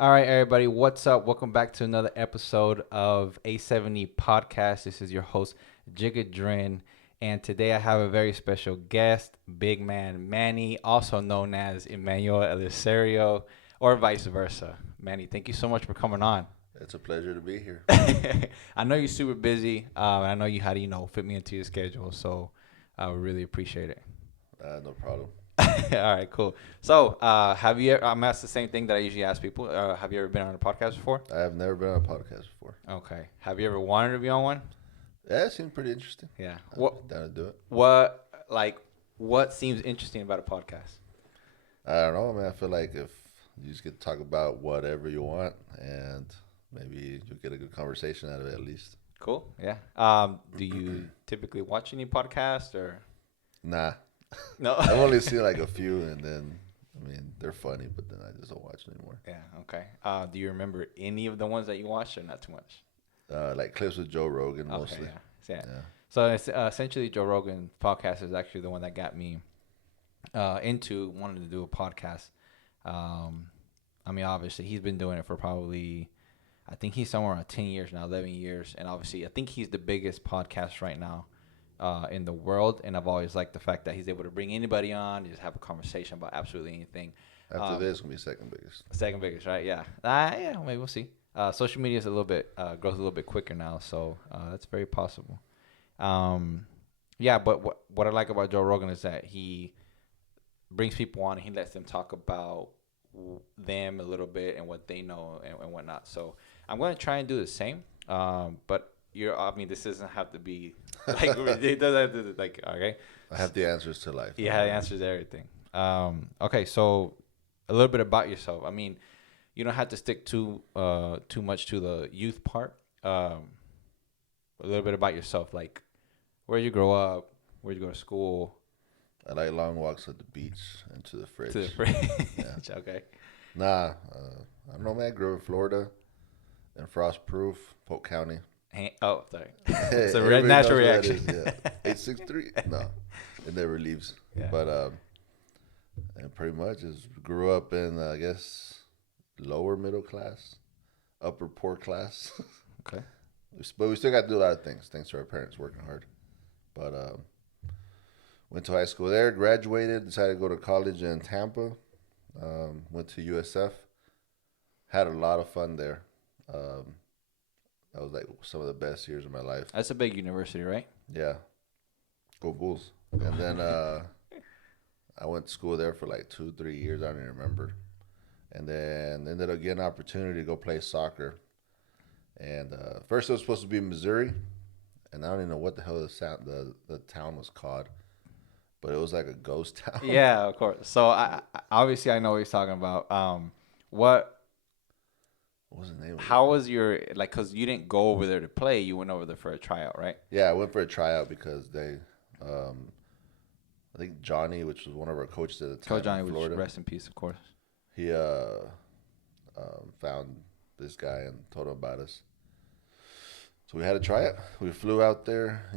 All right, everybody, what's up? Welcome back to another episode of A7E Podcast. This is your host, Jigadrin, and today I have a very special guest, big man Manny, also known as Emmanuel Elicerio, or vice versa. Manny, thank you so much for coming on. It's a pleasure to be here. I know you're super busy, and I know you had to, fit me into your schedule, so I would really appreciate it. No problem. All right, cool. So, have you? I'm asked the same thing that I usually ask people. Have you ever been on a podcast before? I have never been on a podcast before. Okay. Have you ever wanted to be on one? Yeah, it seems pretty interesting. Yeah. I'm down to do it. What seems interesting about a podcast? I don't know, man. I feel like if you just get to talk about whatever you want, and maybe you'll get a good conversation out of it at least. Cool. Yeah. Do you typically watch any podcast or? Nah. No. I've only seen like a few, and then they're funny, but then I just don't watch it anymore. Yeah. Okay. Do you remember any of the ones that you watched, or not too much? Like clips with Joe Rogan mostly. Okay, yeah. Yeah. So it's, essentially, Joe Rogan podcast is actually the one that got me into wanting to do a podcast. Obviously, he's been doing it for probably, I think he's somewhere around 10 years now, 11 years. And obviously, I think he's the biggest podcast right now in the world. And I've always liked the fact that he's able to bring anybody on, just have a conversation about absolutely anything. After this, it's going to be second biggest. Second biggest, right? Yeah. Yeah, maybe we'll see. Social media is a little bit, grows a little bit quicker now. So that's very possible. Yeah, but what I like about Joe Rogan is that he brings people on and he lets them talk about them a little bit and what they know and whatnot. So I'm going to try and do the same. But this doesn't have to be like, it doesn't have to, like, okay. I have the answers to life. You have the answers to everything. Okay, so a little bit about yourself. You don't have to stick too much to the youth part. A little bit about yourself, like where'd you grow up, where'd you go to school. I like long walks at the beach and to the fridge. Yeah. Okay. Nah, I don't know, man. I grew up in Florida, in Frostproof, Polk County. Sorry. It's a natural reaction. Yeah. 863. No, it never leaves. Yeah. But and pretty much just grew up in, I guess, lower middle class, upper poor class. Okay. But we still got to do a lot of things, thanks to our parents working hard. But went to high school there, graduated, decided to go to college in Tampa. Went to USF. Had a lot of fun there. That was like some of the best years of my life. That's a big university, right? Yeah. Go Bulls. And then I went to school there for like 2-3 years. I don't even remember. And then ended up getting an opportunity to go play soccer. And first it was supposed to be in Missouri. And I don't even know what the hell the town was called. But it was like a ghost town. Yeah, of course. So I obviously I know what he's talking about. What was the name of it? How was your, like, because you didn't go over there to play, you went over there for a tryout, right? Yeah, I went for a tryout because they, I think Johnny, which was one of our coaches at the time, Coach Johnny, in Florida, which rest in peace, of course. He found this guy and told him about us. So we had a tryout. We flew out there,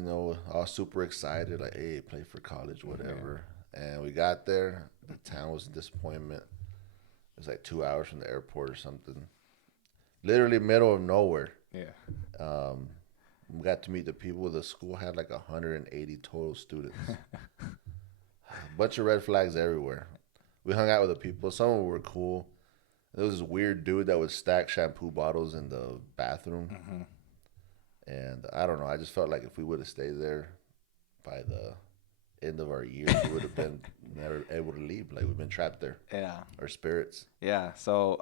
all super excited, like, hey, play for college, whatever. Yeah. And we got there. The town was a disappointment. It was like 2 hours from the airport or something. Literally middle of nowhere. Yeah. We got to meet the people. The school had like 180 total students. A bunch of red flags everywhere. We hung out with the people. Some of them were cool. There was this weird dude that would stack shampoo bottles in the bathroom. Mm-hmm. And I don't know. I just felt like if we would have stayed there by the end of our years, we would have been never able to leave. Like, we've been trapped there. Yeah. Our spirits. Yeah. So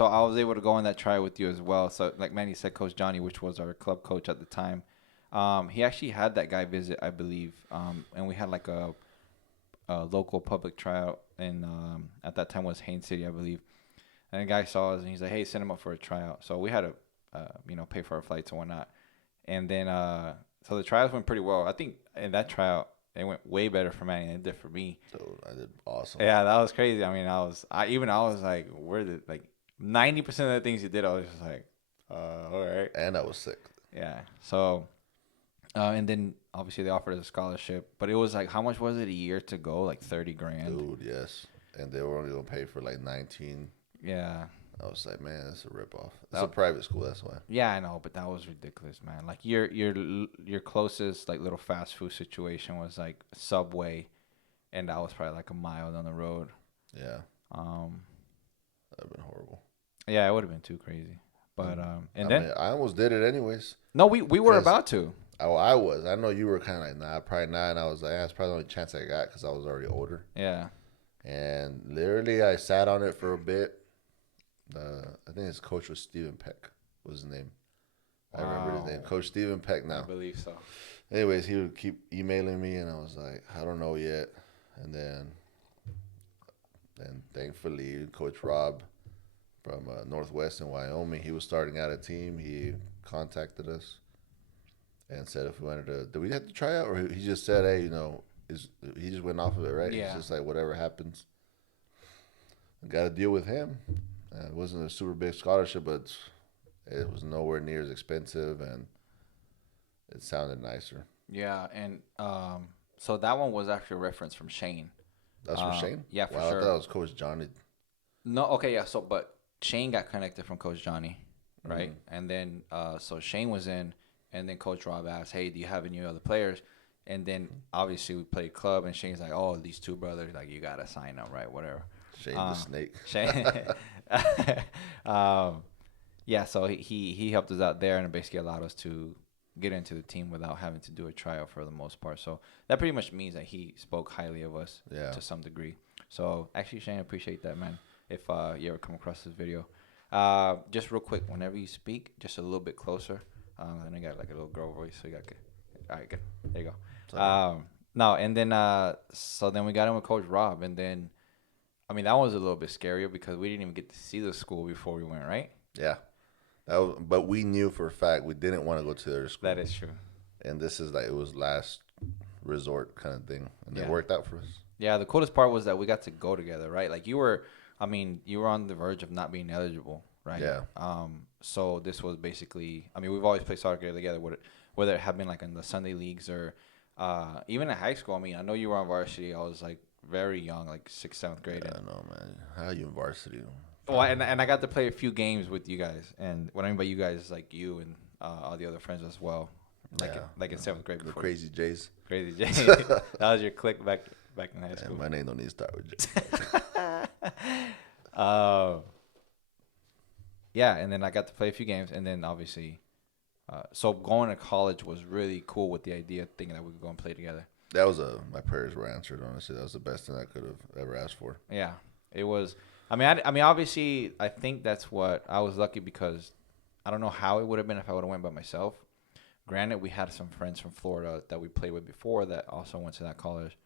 I was able to go on that try with you as well. So like Manny said, Coach Johnny, which was our club coach at the time, he actually had that guy visit, I believe. And we had like a local public tryout in at that time was Haines City, I believe. And the guy saw us and he's like, hey, send him up for a tryout. So we had to pay for our flights and whatnot. And then so the tryouts went pretty well. I think in that tryout it went way better for Manny than it did for me. So I did awesome. Yeah, that was crazy. I was like, where did, like, 90% of the things you did, I was just like, all right. And I was sick. Yeah. So, and then obviously they offered us a scholarship, but it was like, how much was it a year to go? Like $30,000. Dude, yes. And they were only going to pay for like 19. Yeah. I was like, man, that's a ripoff. It's a private school, that's why. Yeah, I know, but that was ridiculous, man. Like your closest like little fast food situation was like Subway, and that was probably like a mile down the road. Yeah. That'd have been horrible. Yeah, it would have been too crazy. But I almost did it anyways. No, we were about to. I was. I know you were kind of like, nah, probably not. And I was like, that's probably the only chance I got because I was already older. Yeah. And literally, I sat on it for a bit. I think his coach was Stephen Peck, was his name. I remember his name. Coach Stephen Peck now. I believe so. Anyways, he would keep emailing me, and I was like, I don't know yet. And then thankfully, Coach Rob from Northwest in Wyoming, he was starting out a team. He contacted us and said if we wanted to, did we have to try out, or he just said, hey, he just went off of it, right? Yeah. It's just like whatever happens. I got to deal with him. It wasn't a super big scholarship, but it was nowhere near as expensive, and it sounded nicer. Yeah, and so that one was actually a reference from Shane. That's from Shane? Yeah, for sure. sure. I thought it was Coach Johnny. No, okay, yeah. So, but Shane got connected from Coach Johnny, right? Mm-hmm. And then, so Shane was in, and then Coach Rob asked, "Hey, do you have any other players?" And then obviously we played club, and Shane's like, "Oh, these two brothers, like you gotta sign them, right? Whatever." Shane the Snake. Shane. Yeah. So he helped us out there, and it basically allowed us to get into the team without having to do a tryout for the most part. So that pretty much means that he spoke highly of us to some degree. So actually, Shane, I appreciate that, man. If you ever come across this video, just real quick, whenever you speak, just a little bit closer. And I got like a little girl voice, so you got good. All right, good. There you go. No, and then so then we got in with Coach Rob, and then I mean that was a little bit scarier because we didn't even get to see the school before we went, right? Yeah. But we knew for a fact we didn't want to go to their school. That is true. And this is like, it was last resort kind of thing. And it worked out for us. Yeah, the coolest part was that we got to go together, right? Like you were on the verge of not being eligible, right? Yeah. So this was basically, I mean, we've always played soccer together, whether it had been like in the Sunday leagues or even in high school. I mean, I know you were on varsity. I was like very young, like 6th, 7th grade. Yeah, I know, man. How are you in varsity? Well, and I got to play a few games with you guys, and what I mean by you guys is like you and all the other friends as well, like in 7th grade. The Crazy Jays. Crazy Jays. That was your clique back in high school. My name don't need to start with J. Yeah, and then I got to play a few games, and then obviously, so going to college was really cool with the idea of thinking that we could go and play together. That was my prayers were answered. Honestly, that was the best thing I could have ever asked for. Yeah, it was. I mean, obviously, I think that's what I was lucky because I don't know how it would have been if I would have went by myself. Granted, we had some friends from Florida that we played with before that also went to that college,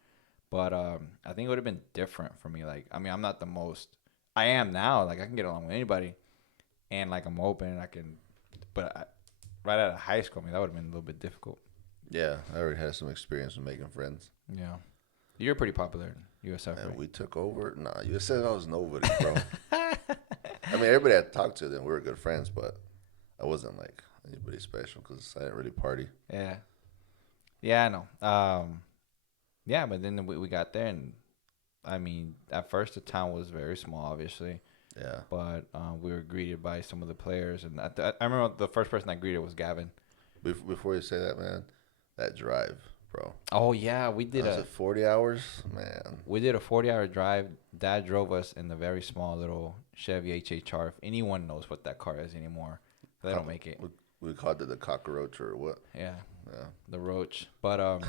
but I think it would have been different for me. Like, I mean, I'm not the most. I am now. Like, I can get along with anybody, and like I'm open. And I can, but right out of high school, I mean, that would have been a little bit difficult. Yeah, I already had some experience with making friends. Yeah, you're pretty popular in USF. And right? we took over. Nah, USF, I was nobody, bro. I mean, everybody I talked to, then we were good friends, but I wasn't like anybody special because I didn't really party. Yeah, I know. Yeah, but then we got there, and I mean, at first the town was very small, obviously. Yeah. But we were greeted by some of the players, and I remember the first person I greeted was Gavin. Before you say that, man, that drive, bro. Oh yeah, we did was it 40 hours, man. We did a 40-hour drive. Dad drove us in the very small little Chevy HHR. If anyone knows what that car is anymore, they don't make it. We called it the cockroach or what? Yeah, the roach. But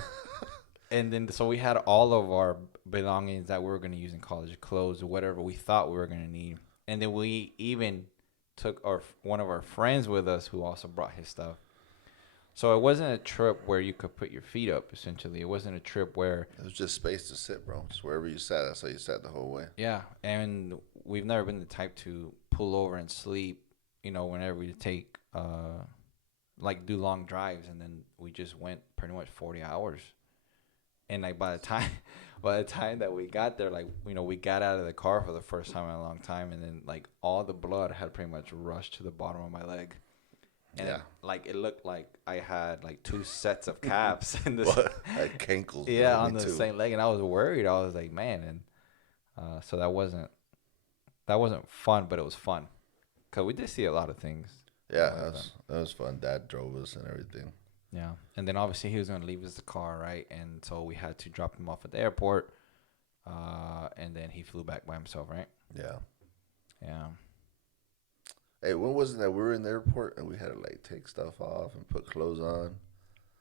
and then so we had all of our belongings that we were going to use in college, clothes or whatever we thought we were going to need, and then we even took one of our friends with us who also brought his stuff. So it wasn't a trip where you could put your feet up, essentially. It wasn't a trip where... It was just space to sit, bro. Just wherever you sat, that's how you sat the whole way. Yeah, and we've never been the type to pull over and sleep, whenever we take, do long drives. And then we just went pretty much 40 hours. And, by the time that we got there, we got out of the car for the first time in a long time. And then, all the blood had pretty much rushed to the bottom of my leg. And it looked like I had 2 sets of calves in this. Like cankles. Yeah, on the same leg, and I was worried. I was like, man, and so that wasn't fun, but it was fun. Because we did see a lot of things. Yeah, that was fun. Dad drove us and everything. Yeah. And then obviously he was going to leave us the car, right? And so we had to drop him off at the airport. And then he flew back by himself, right? Yeah. Yeah. Hey, when was it that we were in the airport and we had to like take stuff off and put clothes on?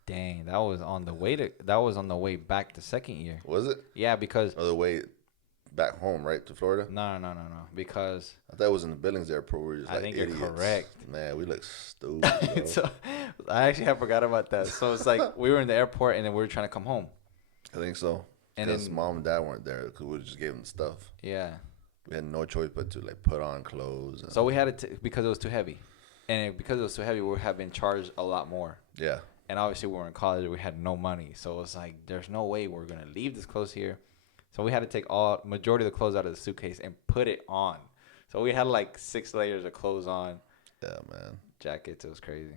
Dang, that was on the way back the second year. Was it? Yeah, because the way back home, right, to Florida? No. Because I thought it was in the Billings airport. We were just I like think idiots. you're correct. Man, we look stupid. So I actually have forgot about that. So it's like we were in the airport and then we were trying to come home. I think so. And because then mom and dad weren't there because we just gave them stuff. Yeah. We had no choice but to like put on clothes. So we had it because it was too heavy, and because it was too heavy, we were having charged a lot more. Yeah. And obviously we were in college, we had no money, so it's like there's no way we're gonna leave this clothes here. So we had to take majority of the clothes out of the suitcase and put it on. So we had like 6 layers of clothes on. Yeah, man. Jackets, it was crazy,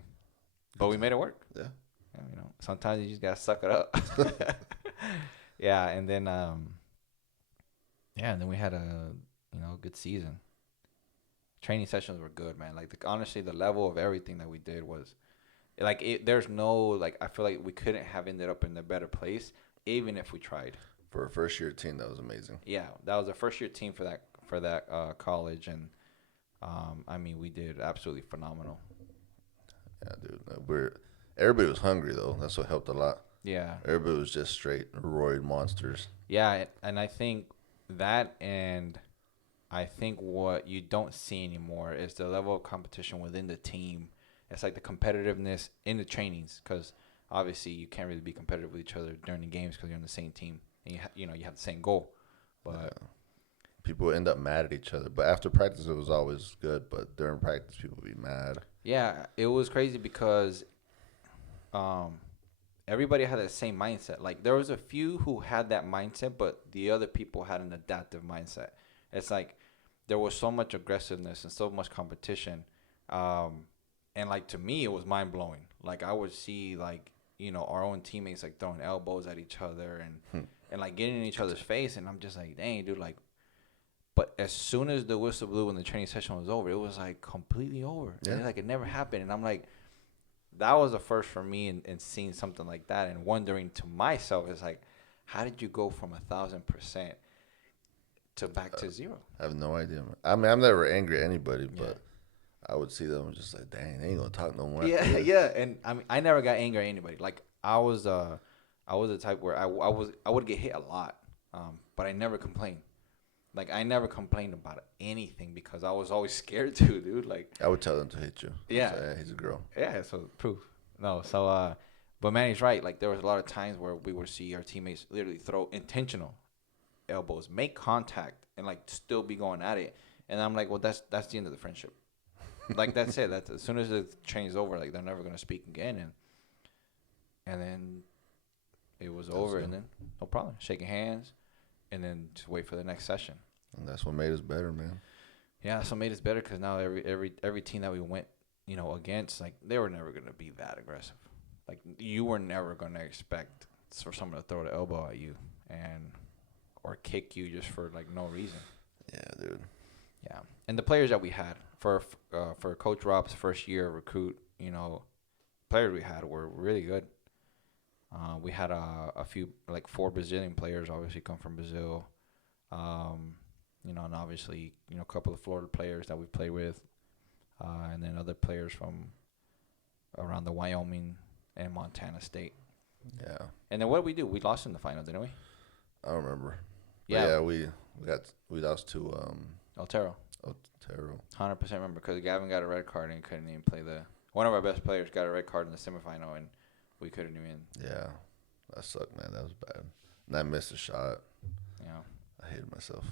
but we made it work. Yeah. You know, sometimes you just gotta suck it up. Yeah, and then we had a good season. Training sessions were good, man. Like honestly, the level of everything that we did was like there's no like I feel like we couldn't have ended up in a better place even if we tried. For a first year team, that was amazing. Yeah, that was a first year team for that college, and I mean we did absolutely phenomenal. Yeah, dude. Everybody was hungry though. That's what helped a lot. Yeah. Everybody was just straight roid monsters. Yeah, and I think that, and I think what you don't see anymore is the level of competition within the team. It's like the competitiveness in the trainings, because obviously you can't really be competitive with each other during the games because you're on the same team and you have the same goal. But people end up mad at each other. But after practice, it was always good. But during practice, people would be mad. Yeah, it was crazy because everybody had the same mindset. Like there was a few who had that mindset, but the other people had an adaptive mindset. It's like there was so much aggressiveness and so much competition. And like to me, it was mind blowing. Like I would see like, our own teammates like throwing elbows at each other and like getting in each other's face. And I'm just like, dang, dude, like, but as soon as the whistle blew and the training session was over, it was like completely over. Yeah. And like it never happened. And I'm like, that was a first for me in seeing something like that and wondering to myself, is like, how did you go from 1,000% to back to zero? I have no idea, man. I mean, I'm never angry at anybody, but I would see them just like, dang, they ain't gonna talk no more. Yeah. And I mean, I never got angry at anybody. Like I was the type where I would get hit a lot, but I never complained. Like I never complained about anything because I was always scared to, dude. Like I would tell them to hit you. Yeah, say, he's a girl. Yeah, so proof. No, so but Manny's right. Like there was a lot of times where we would see our teammates literally throw intentional elbows, make contact, and like still be going at it. And I'm like, well, that's the end of the friendship. Like that's it. That's as soon as the train's over, like they're never gonna speak again. And then it was over, and then no problem, shaking hands, and then just wait for the next session. And that's what made us better, man. Yeah, that's what made us better because now every team that we went, against, like they were never gonna be that aggressive. Like you were never gonna expect for someone to throw the elbow at you or kick you just for like no reason. Yeah, dude. Yeah, and the players that we had for Coach Rob's first year recruit, players we had were really good. We had a few, like 4 Brazilian players, obviously come from Brazil. And obviously, a couple of Florida players that we played with, and then other players from around the Wyoming and Montana state. Yeah. And then what did we do? We lost in the final, didn't we? I don't remember. Yeah. We lost to Otero. 100% remember because Gavin got a red card and couldn't even play one of our best players got a red card in the semifinal and we couldn't even. Yeah, that sucked, man. That was bad. And I missed a shot. Yeah. I hated myself.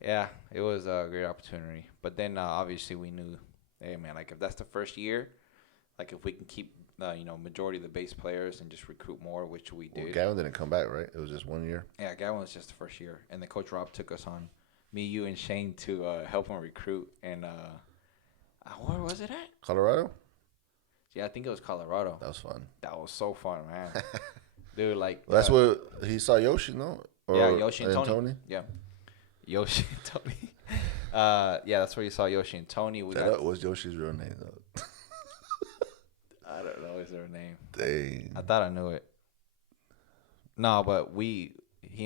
Yeah, it was a great opportunity. But then obviously we knew, hey, man, like if that's the first year, like if we can keep, majority of the base players and just recruit more, which we did. Well, Gavin didn't come back, right? It was just 1 year? Yeah, Gavin was just the first year. And then Coach Rob took us on, me, you, and Shane to help him recruit. And where was it at? Colorado? Yeah, I think it was Colorado. That was fun. That was so fun, man. Dude, like. Well, that's what he saw Yoshi, no? Yeah, Yoshi and Tony. Yeah. Yoshi and Tony. Yeah, that's where you saw Yoshi and Tony. That was Yoshi's real name, though. I don't know his real name. Dang. I thought I knew it. No, but he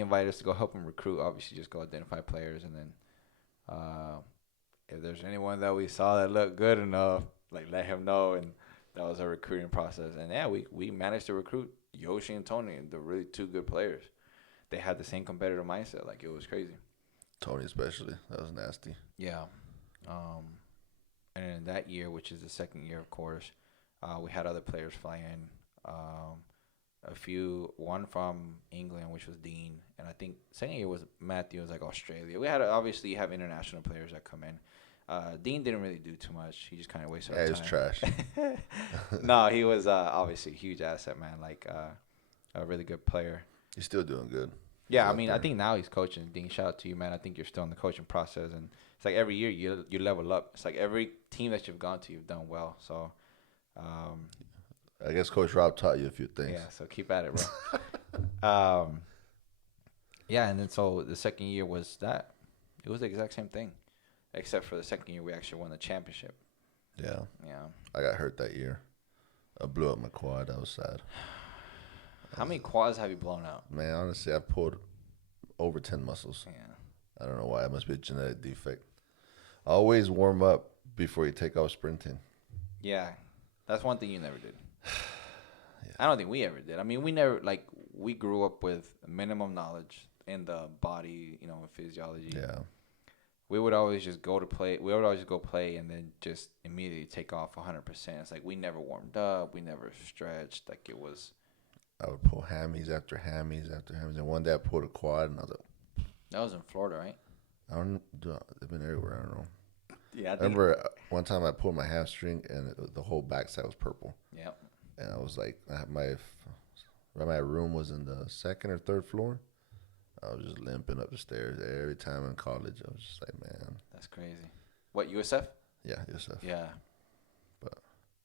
invited us to go help him recruit. Obviously, just go identify players, and then if there's anyone that we saw that looked good enough, like let him know, and that was our recruiting process. And yeah, we managed to recruit Yoshi and Tony, and they're really two good players. They had the same competitive mindset. Like, it was crazy. Tony especially. That was nasty. Yeah. And in that year, which is the second year, of course, we had other players fly in. One from England, which was Dean, and I think second year was Matthew. Was like Australia. We had obviously have international players that come in. Dean didn't really do too much. He just kind of wasted our time. Yeah, he was trash. No, he was obviously a huge asset, man. Like a really good player. He's still doing good. Yeah, I mean, I think now he's coaching. Dean, shout out to you, man. I think you're still in the coaching process, and it's like every year you level up. It's like every team that you've gone to, you've done well. So, I guess Coach Rob taught you a few things. yeah. So keep at it, bro. Yeah, and then so the second year was that. It was the exact same thing, except for the second year we actually won the championship. Yeah. Yeah. I got hurt that year. I blew up my quad. That was sad. How many quads have you blown out? Man, honestly, I pulled over 10 muscles. Yeah. I don't know why. It must be a genetic defect. I always warm up before you take off sprinting. Yeah. That's one thing you never did. Yeah. I don't think we ever did. I mean, we grew up with minimum knowledge in the body, physiology. Yeah. We would always just go to play. We would always go play and then just immediately take off 100%. It's like we never warmed up. We never stretched. Like, it was. I would pull hammies after hammies after hammies. And one day I pulled a quad, and I was like... That was in Florida, right? I don't know. They've been everywhere. I don't know. Yeah. I remember one time I pulled my hamstring, and the whole backside was purple. Yeah. And I was like, my room was in the second or third floor. I was just limping up the stairs every time in college. I was just like, man. That's crazy. What, USF? Yeah, USF. Yeah. But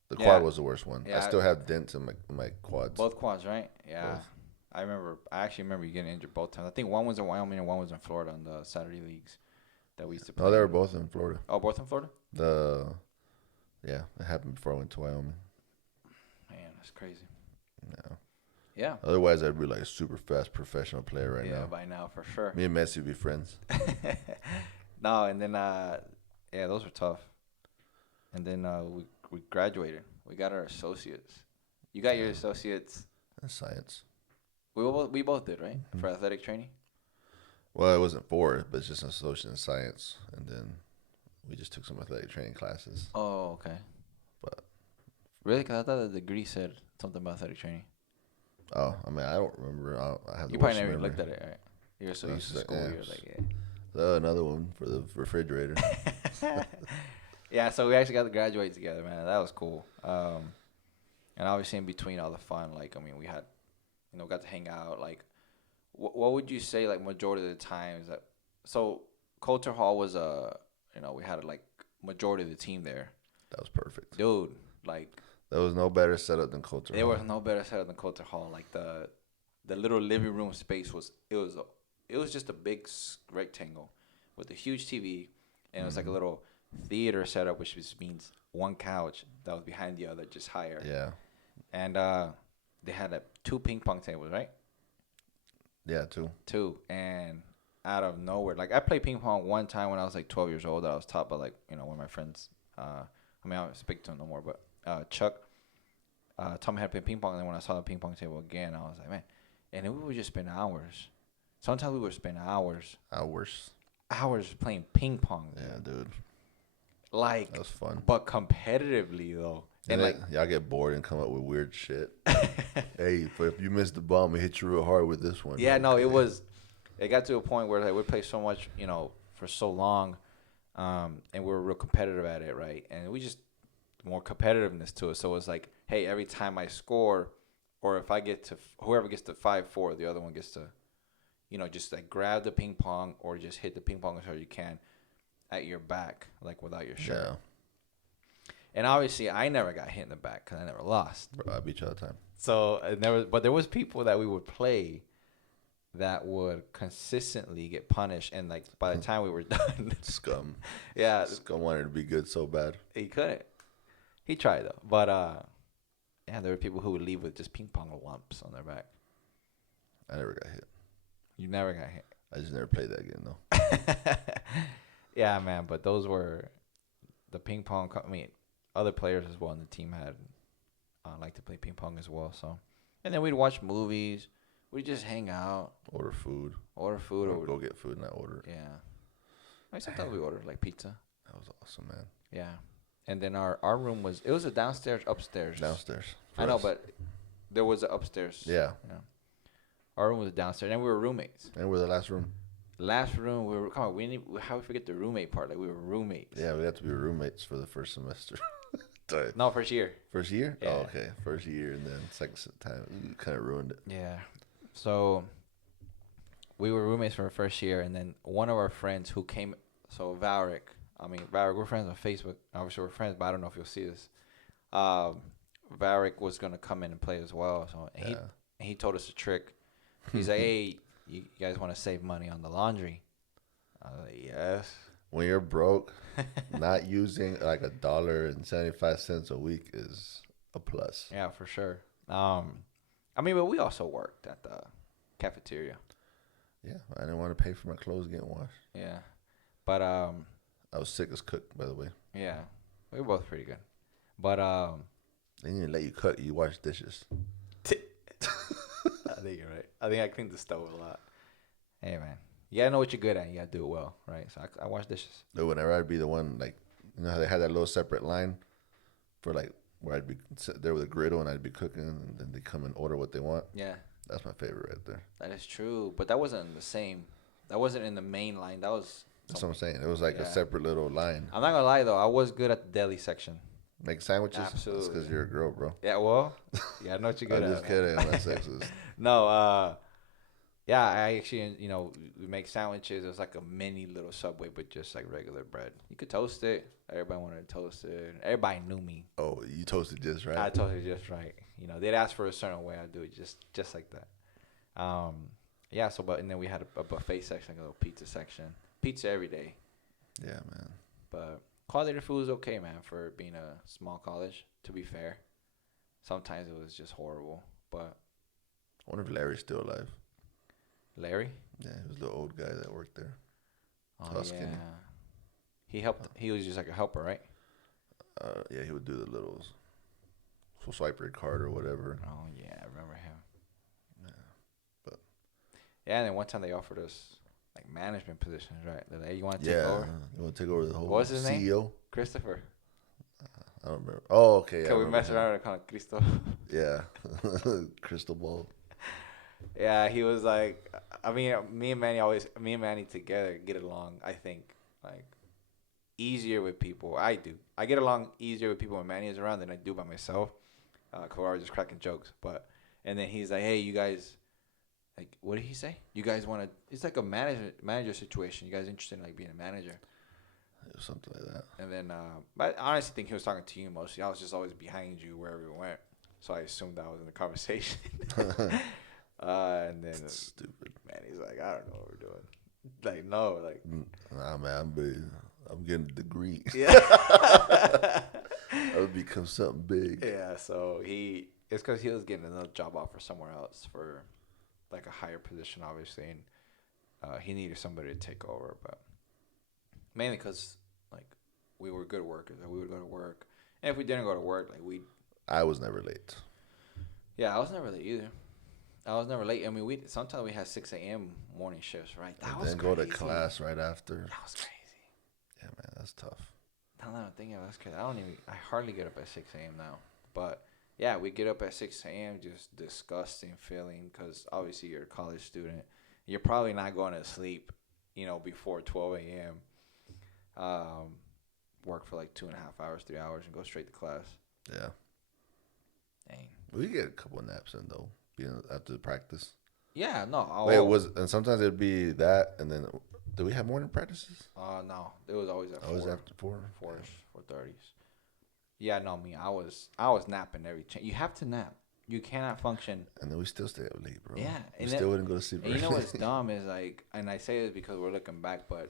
the quad was the worst one. Yeah, I still have dents in my quads. Both quads, right? Yeah. Both. I actually remember you getting injured both times. I think one was in Wyoming and one was in Florida on the Saturday leagues that we used to play. No, they were both in Florida. Oh, both in Florida? Yeah, it happened before I went to Wyoming. Man, that's crazy. No. Yeah. Otherwise, I'd be like a super fast professional player right now. Yeah, by now, for sure. Me and Messi would be friends. No, and then, yeah, those were tough. And then we graduated. We got our associates. You got your associates. That's science. We both did, right? Mm-hmm. For athletic training? Well, it wasn't for it, but it's just an associate in science. And then we just took some athletic training classes. Oh, okay. But really? Because I thought the degree said something about athletic training. Oh, I mean, I don't remember. I have You probably never looked at it, right? You're so used to school. You're like, yeah. Another one for the refrigerator. Yeah, so we actually got to graduate together, man. That was cool. And obviously in between all the fun, like, I mean, we had, got to hang out. Like, what would you say, like, majority of the times that, so Coulter Hall was we had like majority of the team there. That was perfect. Dude, like. There was no better setup than Coulter Hall. There was no better setup than Coulter Hall. Like, the little living room space was just a big rectangle with a huge TV, and it was like a little theater setup, which just means one couch that was behind the other, just higher. Yeah. And they had 2 ping pong tables, right? Yeah, 2. And out of nowhere, like, I played ping pong one time when I was like 12 years old. I was taught by, like, one of my friends. I don't speak to him no more, but Chuck taught me how to play ping pong. And then when I saw the ping pong table again, I was like, man. And then we would just spend hours. Sometimes we would spend hours playing ping pong. Yeah, dude. Like, that was fun. But competitively, though. And like, y'all get bored and come up with weird shit. Hey, if you missed the bomb, we hit you real hard with this one. Yeah, no, it got to a point where, like, we played so much, for so long, and we were real competitive at it, right? And we just more competitiveness to it. So it's like, hey, every time I score, or if I get to whoever gets to 5-4, the other one gets to, just like grab the ping pong or just hit the ping pong as hard as you can at your back, like without your shirt. Yeah. And obviously, I never got hit in the back because I never lost. Bro, I beat you all the time. So but there was people that we would play, that would consistently get punished, and like by the time we were done, Scum. yeah, Scum wanted to be good so bad. he couldn't. He tried though, but yeah, there were people who would leave with just ping pong lumps on their back. I never got hit. You never got hit. I just never played that game though. Yeah, man, but those were the ping pong. I mean, other players as well in the team had like to play ping pong as well. So, and then we'd watch movies. We'd just hang out, Order food. or Go get food and not order. Yeah. Like sometimes we ordered like pizza. That was awesome, man. Yeah. And then our room was a downstairs, upstairs. Downstairs. I know, but there was an upstairs. Yeah. Our room was downstairs, and we were roommates. And we're the last room. Last room, we were. Come on, how we forget the roommate part? Like we were roommates. Yeah, we had to be roommates for the first semester. No, first year. First year? Yeah. Oh, okay. First year, and then second time, you kind of ruined it. Yeah. So we were roommates for the first year, and then one of our friends who came. So Valric, we're friends on Facebook. Obviously, we're friends, but I don't know if you'll see this. Valric was gonna come in and play as well. So he told us a trick. He's like, "Hey, you guys want to save money on the laundry?" I was like, "Yes." When you're broke, not using like $1.75 a week is a plus. Yeah, for sure. But we also worked at the cafeteria. Yeah, I didn't want to pay for my clothes getting washed. Yeah, but I was sick as cook, by the way. yeah, we were both pretty good. But They didn't let you cook. You wash dishes. I think you're right. I think I cleaned the stove a lot. Hey, man. You gotta know what you're good at. You gotta do it well, right? So I wash dishes. But whenever I'd be the one, like, you know how they had that little separate line for, like, where I'd be there with a griddle and I'd be cooking, and then they come and order what they want. Yeah. That's my favorite right there. That is true. But that wasn't the same. That wasn't in the main line. That was... That's what I'm saying. It was like a separate little line. I'm not gonna lie, though. I was good at the deli section. Make sandwiches? Absolutely. That's because you're a girl, bro. Yeah, well, yeah, I know what you're good I'm at. just kidding. I'm not sexist. No, yeah, I actually, we make sandwiches. It was like a mini little Subway, but just like regular bread. You could toast it. Everybody wanted to toast it. Everybody knew me. Oh, you toasted just right. I toasted just right. They'd ask for a certain way. I do it just like that. Yeah. So, and then we had a buffet section, like a little pizza section. Pizza every day. Yeah, man. But quality of food was okay, man, for being a small college. To be fair, sometimes it was just horrible. But I wonder if Larry's still alive. Larry? Yeah, he was the old guy that worked there. Oh, Tuscan. yeah. He helped. He was just like a helper, right? Yeah, he would do the little swipe your card or whatever. Oh, yeah, I remember him. Yeah, but yeah, and then one time they offered us like management positions, right? They're like, hey, you want to take over? You want to take over the whole What's his CEO? name? Christopher. I don't remember. Oh, okay. Can we mess around and call him Cristo? Yeah, crystal ball. Yeah, he was like, me and Manny together get along, I think, like, easier with people. I do. I get along easier with people when Manny is around than I do by myself. Because we're always just cracking jokes. And then he's like, hey, you guys, like, what did he say? You guys want to, it's like a manager situation. You guys interested in, like, being a manager? It was something like that. And then, but I honestly think he was talking to you mostly. I was just always behind you wherever we went. So I assumed I was in the conversation. And then stupid. Man, he's like, I don't know what we're doing. Like, no, like, nah, man, I'm getting a degree. yeah. I would become something big. Yeah, so it's because he was getting another job offer somewhere else for like a higher position, obviously, and he needed somebody to take over, but mainly because like we were good workers, like, we would go to work, and if we didn't go to work, like I was never late. Yeah, I was never late either. I was never late. I mean, sometimes we had 6 a.m. morning shifts, right? That was crazy. Then go to class right after. That was crazy. Yeah, man, that's tough. Now that I'm thinking about it, that's crazy. I hardly get up at 6 a.m. now. But, yeah, we get up at 6 a.m. just disgusting feeling because, obviously, you're a college student. You're probably not going to sleep, before 12 a.m. Work for like 2.5 hours, 3 hours, and go straight to class. Yeah. Dang. We get a couple of naps in, though, after the practice. Yeah, no. And sometimes it'd be that, and then, do we have morning practices? No. It was always at 4. Always after 4? 4-ish, 4:30s. Yeah, no, I was napping every chance. You have to nap. You cannot function. And then we still stay up late, bro. Yeah. We still wouldn't go to sleep. And you know what's dumb is like, and I say this because we're looking back, but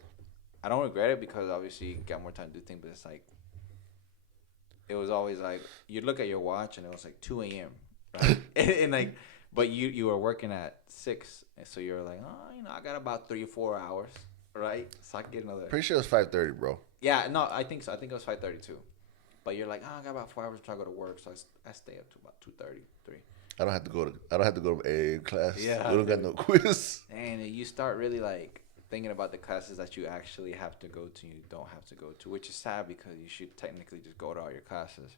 I don't regret it because obviously you got more time to do things, but it's like, it was always like, you'd look at your watch and it was like 2 a.m., right? and like, but you were working at 6, and so you're like, oh, you know, I got about 3 or 4 hours, right? So I can get another. Pretty sure it was 5:30, bro. Yeah, no, I think so. I think it was 5:32. But you're like, oh, I got about 4 hours until I go to work, so I stay up to about 2:30, 3. I don't have to go to AA class. Yeah. We don't got no quiz. And you start really like thinking about the classes that you actually have to go to, you don't have to go to, which is sad because you should technically just go to all your classes.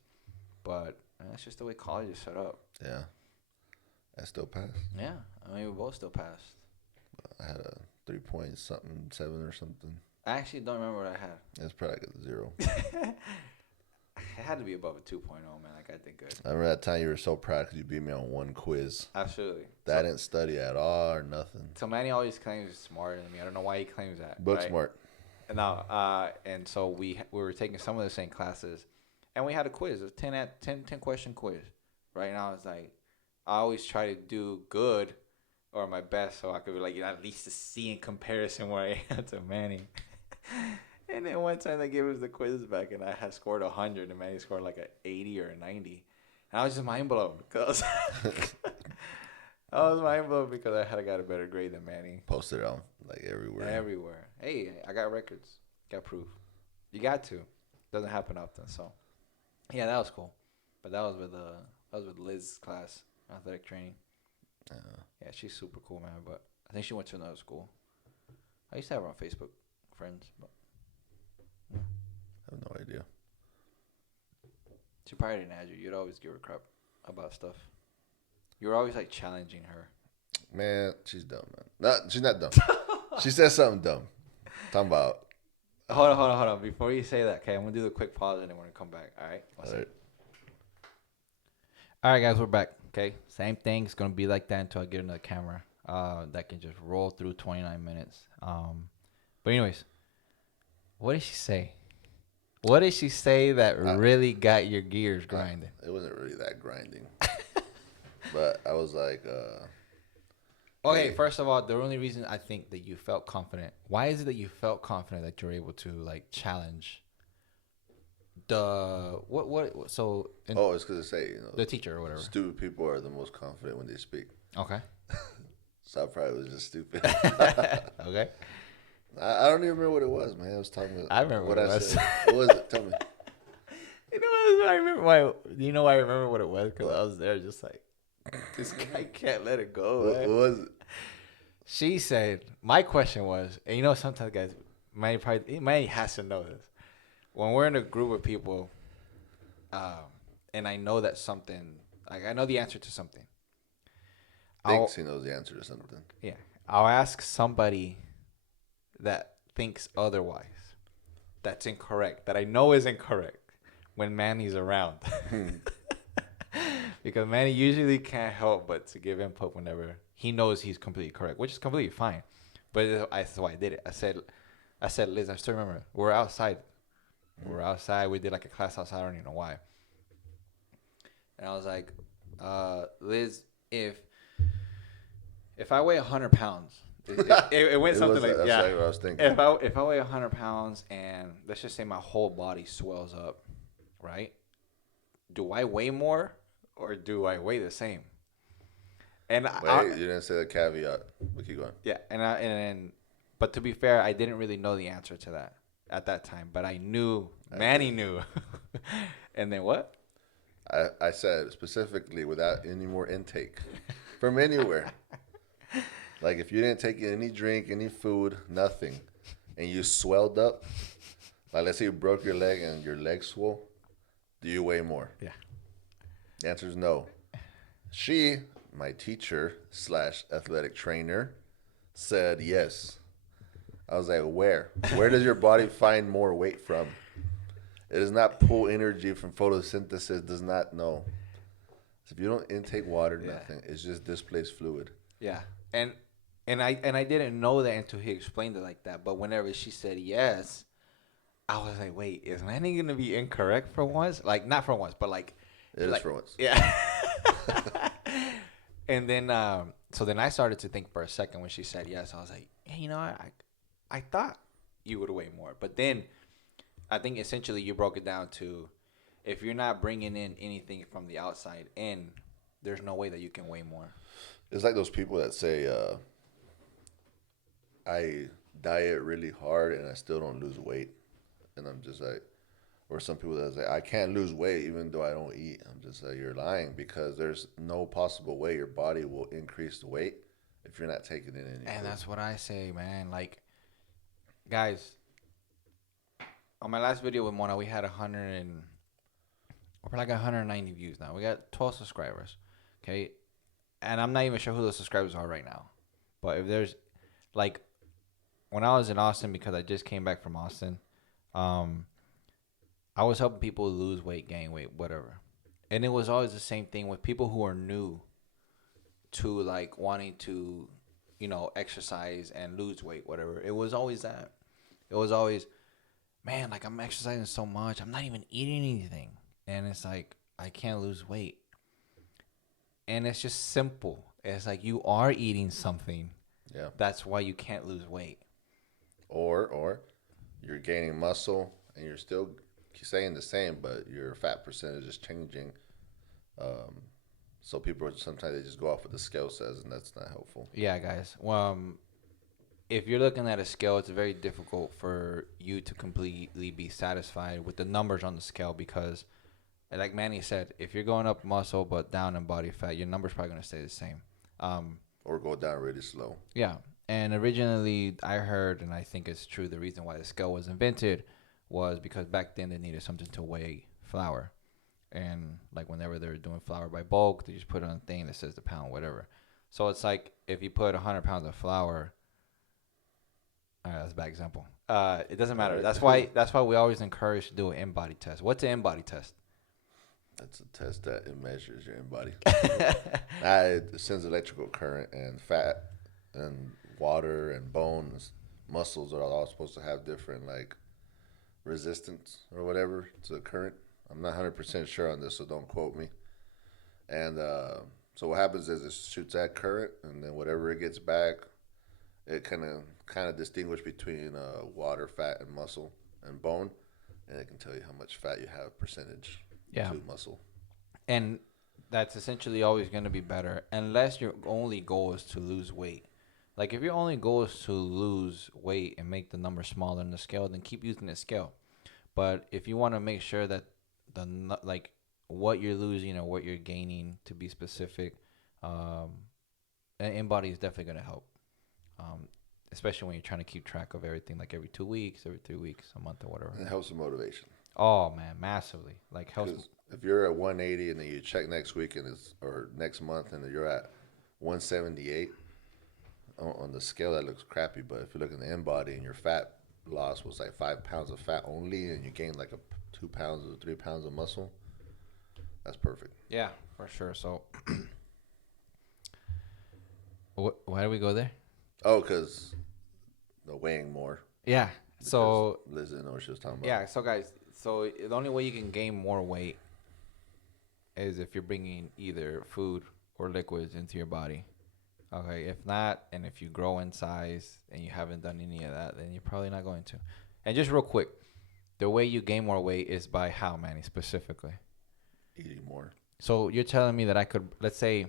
But that's just the way college is set up. Yeah. I still passed. Yeah, I mean, we both still passed. I had a 3.7 or something. I actually don't remember what I had. That's probably like a 0. It had to be above a 2.0, man. Like, I did good. I remember that time you were so proud because you beat me on one quiz. Absolutely. That I didn't study at all or nothing. So Manny always claims he's smarter than me. I don't know why he claims that. Book right? smart. And so we were taking some of the same classes, and we had a quiz, a 10 question quiz. Right now, it's like I always try to do good or my best so I could be like, you know, at least to see in comparison where I am to Manny. And then one time they gave us the quiz back, and I had scored 100, and Manny scored like an 80 or a 90. And I was just mind blown because I was mind blown because I had got a better grade than Manny. Posted on like everywhere. Everywhere. Hey, I got records, got proof. You got to. Doesn't happen often. So, yeah, that was cool. But that was with Liz's class, athletic training. Yeah, she's super cool, man. But I think she went to another school. I used to have her on Facebook, friends, but. I have no idea. She probably didn't add you. You'd always give her crap about stuff. You were always like challenging her. Man, she's dumb, man. No, she's not dumb. She said something dumb. Talking about. Hold on. Before you say that, okay, I'm gonna do the quick pause and then we're gonna come back. All right. All right, guys, we're back. Okay, same thing. It's gonna be like that until I get another camera that can just roll through 29 minutes. But anyways, what did she say? What did she say that really got your gears grinding? It wasn't really that grinding. But I was like, okay, hey. First of all, the only reason I think that you felt confident, why is it that you felt confident that you're able to like challenge the so it's because they say, you know, the teacher or whatever. Stupid people are the most confident when they speak. Okay. So I probably was just stupid. Okay. I don't even remember what it was, man. I was talking about. I remember what I said. What was it? Tell me. You know what I remember? Why? You know why I remember what it was? Because I was there, just like, this guy can't let it go. What was it? She said, my question was, and you know, sometimes guys, Manny has to know this. When we're in a group of people, and I know that something, like I know the answer to something. Thinks he knows the answer to something. Yeah, I'll ask somebody that thinks otherwise, that's incorrect, that I know is incorrect when Manny's around. Because Manny usually can't help but to give input whenever he knows he's completely correct, which is completely fine. But that's why I did it. I said, Liz, I still remember, we're outside. We're outside. We did like a class outside. I don't even know why. And I was like, Liz, if I weigh 100 pounds, it went something like yeah. That's what I was thinking. If I weigh 100 pounds and let's just say my whole body swells up, right? Do I weigh more or do I weigh the same? And you didn't say the caveat. But keep going. Yeah, but to be fair, I didn't really know the answer to that at that time, but I knew Manny knew. And then what? I said specifically without any more intake from anywhere. Like if you didn't take any drink, any food, nothing, and you swelled up, like let's say you broke your leg and your leg swole, do you weigh more? Yeah. The answer is no. She, my teacher / athletic trainer, said yes. I was like, where? Where does your body find more weight from? It does not pull energy from photosynthesis. Does not know. So if you don't intake water, nothing. It's just displaced fluid. Yeah, and I didn't know that until he explained it like that. But whenever she said yes, I was like, wait, is Manny gonna be incorrect for once? Like not for once, but like it is for once. Yeah. And then, so then I started to think for a second when she said yes. I was like, hey, I thought you would weigh more. But then I think essentially you broke it down to if you're not bringing in anything from the outside in, there's no way that you can weigh more. It's like those people that say, I diet really hard and I still don't lose weight. And I'm just like, or some people that say, I can't lose weight even though I don't eat. I'm just like, you're lying because there's no possible way your body will increase the weight if you're not taking in any And food. that's what I say, man. Like, guys, on my last video with Mona, we had 190 views now. We got 12 subscribers, okay? And I'm not even sure who the subscribers are right now. But if there's, like, when I was in Austin, because I just came back from Austin, I was helping people lose weight, gain weight, whatever. And it was always the same thing with people who are new to, like, wanting to, exercise and lose weight, whatever. It was always that. It was always, man, like, I'm exercising so much. I'm not even eating anything. And it's like, I can't lose weight. And it's just simple. It's like you are eating something. Yeah. That's why you can't lose weight. Or you're gaining muscle and you're still staying the same, but your fat percentage is changing. So people sometimes they just go off what the scale says, and that's not helpful. Yeah, guys. If you're looking at a scale, it's very difficult for you to completely be satisfied with the numbers on the scale because, like Manny said, if you're going up muscle but down in body fat, your number's probably going to stay the same. Or go down really slow. Yeah. And originally, I heard, and I think it's true, the reason why the scale was invented was because back then they needed something to weigh flour. And, like, whenever they were doing flour by bulk, they just put it on a thing that says the pound, whatever. So it's like if you put 100 pounds of flour, all right, that's a bad example. It doesn't matter. That's why we always encourage to do an Inbody Test. What's an Inbody Test? That's a test that it measures your body. It sends electrical current and fat and water and bones, muscles are all supposed to have different like resistance or whatever to the current. I'm not 100% sure on this, so don't quote me. And so what happens is it shoots that current, and then whatever it gets back, it kind of distinguish between water, fat, and muscle and bone, and it can tell you how much fat you have percentage to muscle. And that's essentially always going to be better unless your only goal is to lose weight. Like if your only goal is to lose weight and make the number smaller in the scale, then keep using the scale. But if you want to make sure that what you're losing or what you're gaining to be specific, an Inbody is definitely going to help. Especially when you're trying to keep track of everything, like every 2 weeks, every 3 weeks, a month, or whatever. And it helps with motivation. Oh man, massively. Like helps. If you're at 180 and then you check next week or next month and you're at 178 on the scale, that looks crappy. But if you look at the Inbody and your fat loss was like 5 pounds of fat only, and you gained like 2 pounds or 3 pounds of muscle, that's perfect. Yeah, for sure. So, why do we go there? Oh, because the weighing more. Yeah. So Liz didn't know what she was talking about. Yeah. So guys, the only way you can gain more weight is if you're bringing either food or liquids into your body. Okay. If not, and if you grow in size and you haven't done any of that, then you're probably not going to. And just real quick, the way you gain more weight is by how, Manny, specifically? Eating more. So you're telling me that I could, let's say,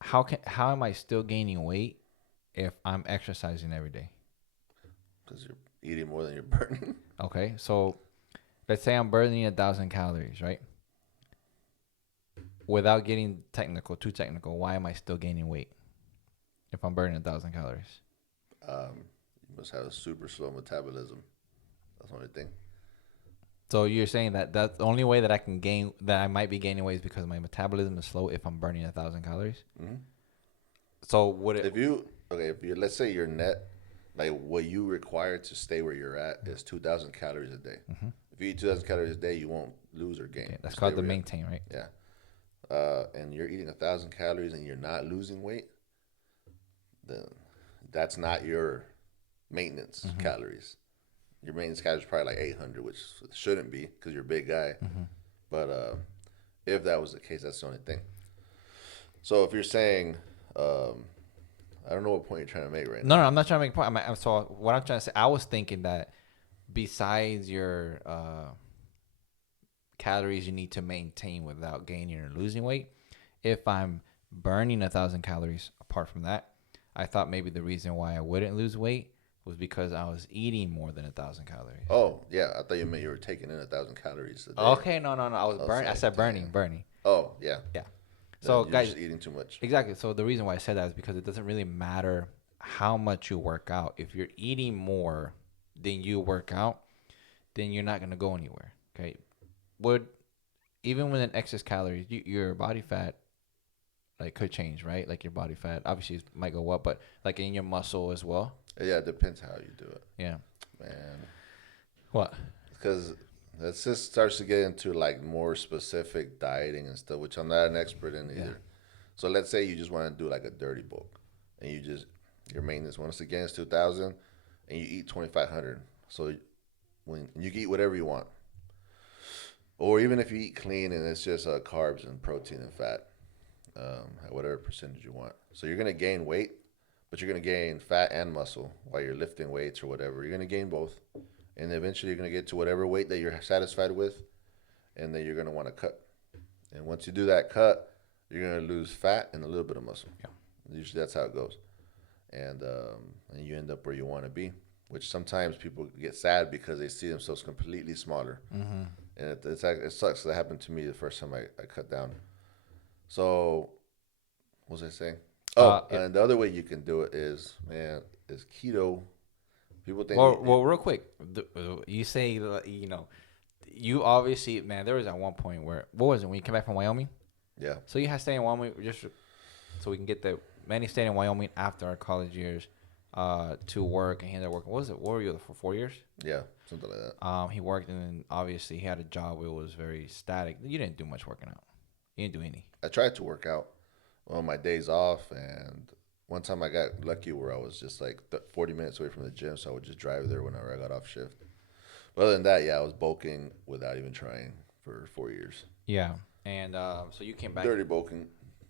how am I still gaining weight if I'm exercising every day? Because you're eating more than you're burning. Okay, so let's say I'm burning 1,000 calories, right? Without getting too technical, why am I still gaining weight if I'm burning 1,000 calories? You must have a super slow metabolism. That's the only thing. So you're saying that that's the only way that I might be gaining weight is because my metabolism is slow if I'm burning 1,000 calories? Mm-hmm. So if you let's say your net, like what you require to stay where you're at is 2,000 calories a day. Mm-hmm. If you eat 2,000 calories a day, you won't lose or gain. Okay, that's called the maintain, right? Yeah. And you're eating 1,000 calories and you're not losing weight, then that's not your maintenance calories. Your maintenance calories is probably like 800, which shouldn't be because you're a big guy. Mm-hmm. But if that was the case, that's the only thing. So if you're saying, I don't know what point you're trying to make right No, now. I'm not trying to make a point. So what I'm trying to say, I was thinking that besides your calories you need to maintain without gaining or losing weight, if I'm burning 1,000 calories apart from that, I thought maybe the reason why I wouldn't lose weight was because I was eating more than 1,000 calories. Oh, yeah. I thought you meant you were taking in 1,000 calories a day. Okay, no. I was burning. I said burning. Oh, yeah. Yeah. So So you're guys, just eating too much. exactly. So the reason why I said that is because it doesn't really matter how much you work out. If you're eating more than you work out, then you're not gonna go anywhere. Okay. Even with an excess calories, your body fat like could change, right? Like your body fat obviously might go up, but like in your muscle as well. Yeah, it depends how you do it. Yeah. Man. What? Because that just starts to get into like more specific dieting and stuff, which I'm not an expert in either. Yeah. So let's say you just want to do like a dirty bulk, and your maintenance once again is 2,000, and you eat 2,500. So when you can eat whatever you want, or even if you eat clean and it's just carbs and protein and fat, at whatever percentage you want. So you're gonna gain weight, but you're gonna gain fat and muscle while you're lifting weights or whatever. You're gonna gain both, and eventually you're gonna get to whatever weight that you're satisfied with, and then you're gonna want to cut. And once you do that cut, you're gonna lose fat and a little bit of muscle. Yeah. Usually that's how it goes, and you end up where you want to be. Which sometimes people get sad because they see themselves completely smaller, and it sucks. That happened to me the first time I cut down. So, what was I saying? And the other way you can do it is keto. People think. Well, real quick, you say you obviously, man. There was at one point where what was it when you came back from Wyoming? Yeah. So you had to stay in Wyoming just so we can get the Manny stayed in Wyoming after our college years, to work, and he ended up working. What was it? What were you for 4 years? Yeah, something like that. He worked, and then obviously he had a job where it was very static. You didn't do much working out. You didn't do any. I tried to work out on my days off, and one time I got lucky where I was just like 40 minutes away from the gym, so I would just drive there whenever I got off shift. But other than that, yeah, I was bulking without even trying for 4 years. Yeah, and so you came back. Dirty bulking.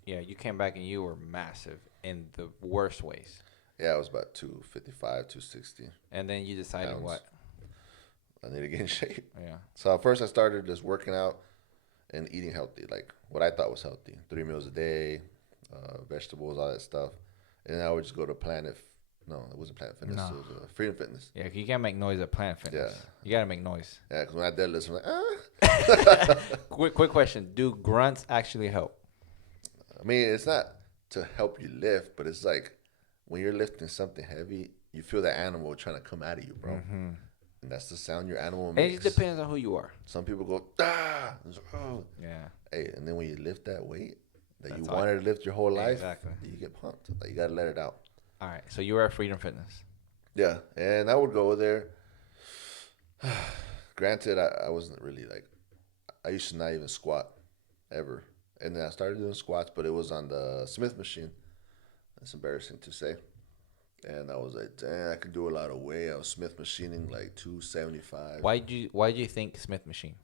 Yeah, you came back and you were massive in the worst ways. Yeah, it was about 255, 260. And then you decided pounds. what? I need to get in shape. Yeah. So at first I started just working out and eating healthy, like what I thought was healthy. 3 meals a day, vegetables, all that stuff. And then I would just go to No, it wasn't Planet Fitness. No. It was Freedom Fitness. Yeah, you can't make noise at Planet Fitness. Yeah. You got to make noise. Yeah, because when I deadlift, I'm like, Quick question. Do grunts actually help? I mean, it's not to help you lift, but it's like when you're lifting something heavy, you feel the animal trying to come out of you, bro. Mm-hmm. And that's the sound your animal makes. It just depends on who you are. Some people go, ah! Oh. Yeah. Hey, and then when you lift that weight that you wanted to lift your whole life, you get pumped. Like, you got to let it out. All right. So you were at Freedom Fitness. Yeah. And I would go there. Granted, I wasn't really like, I used to not even squat ever. And then I started doing squats, but it was on the Smith machine. That's embarrassing to say. And I was like, damn, I could do a lot of weight. I was Smith machining like 275. Why did you think Smith machine?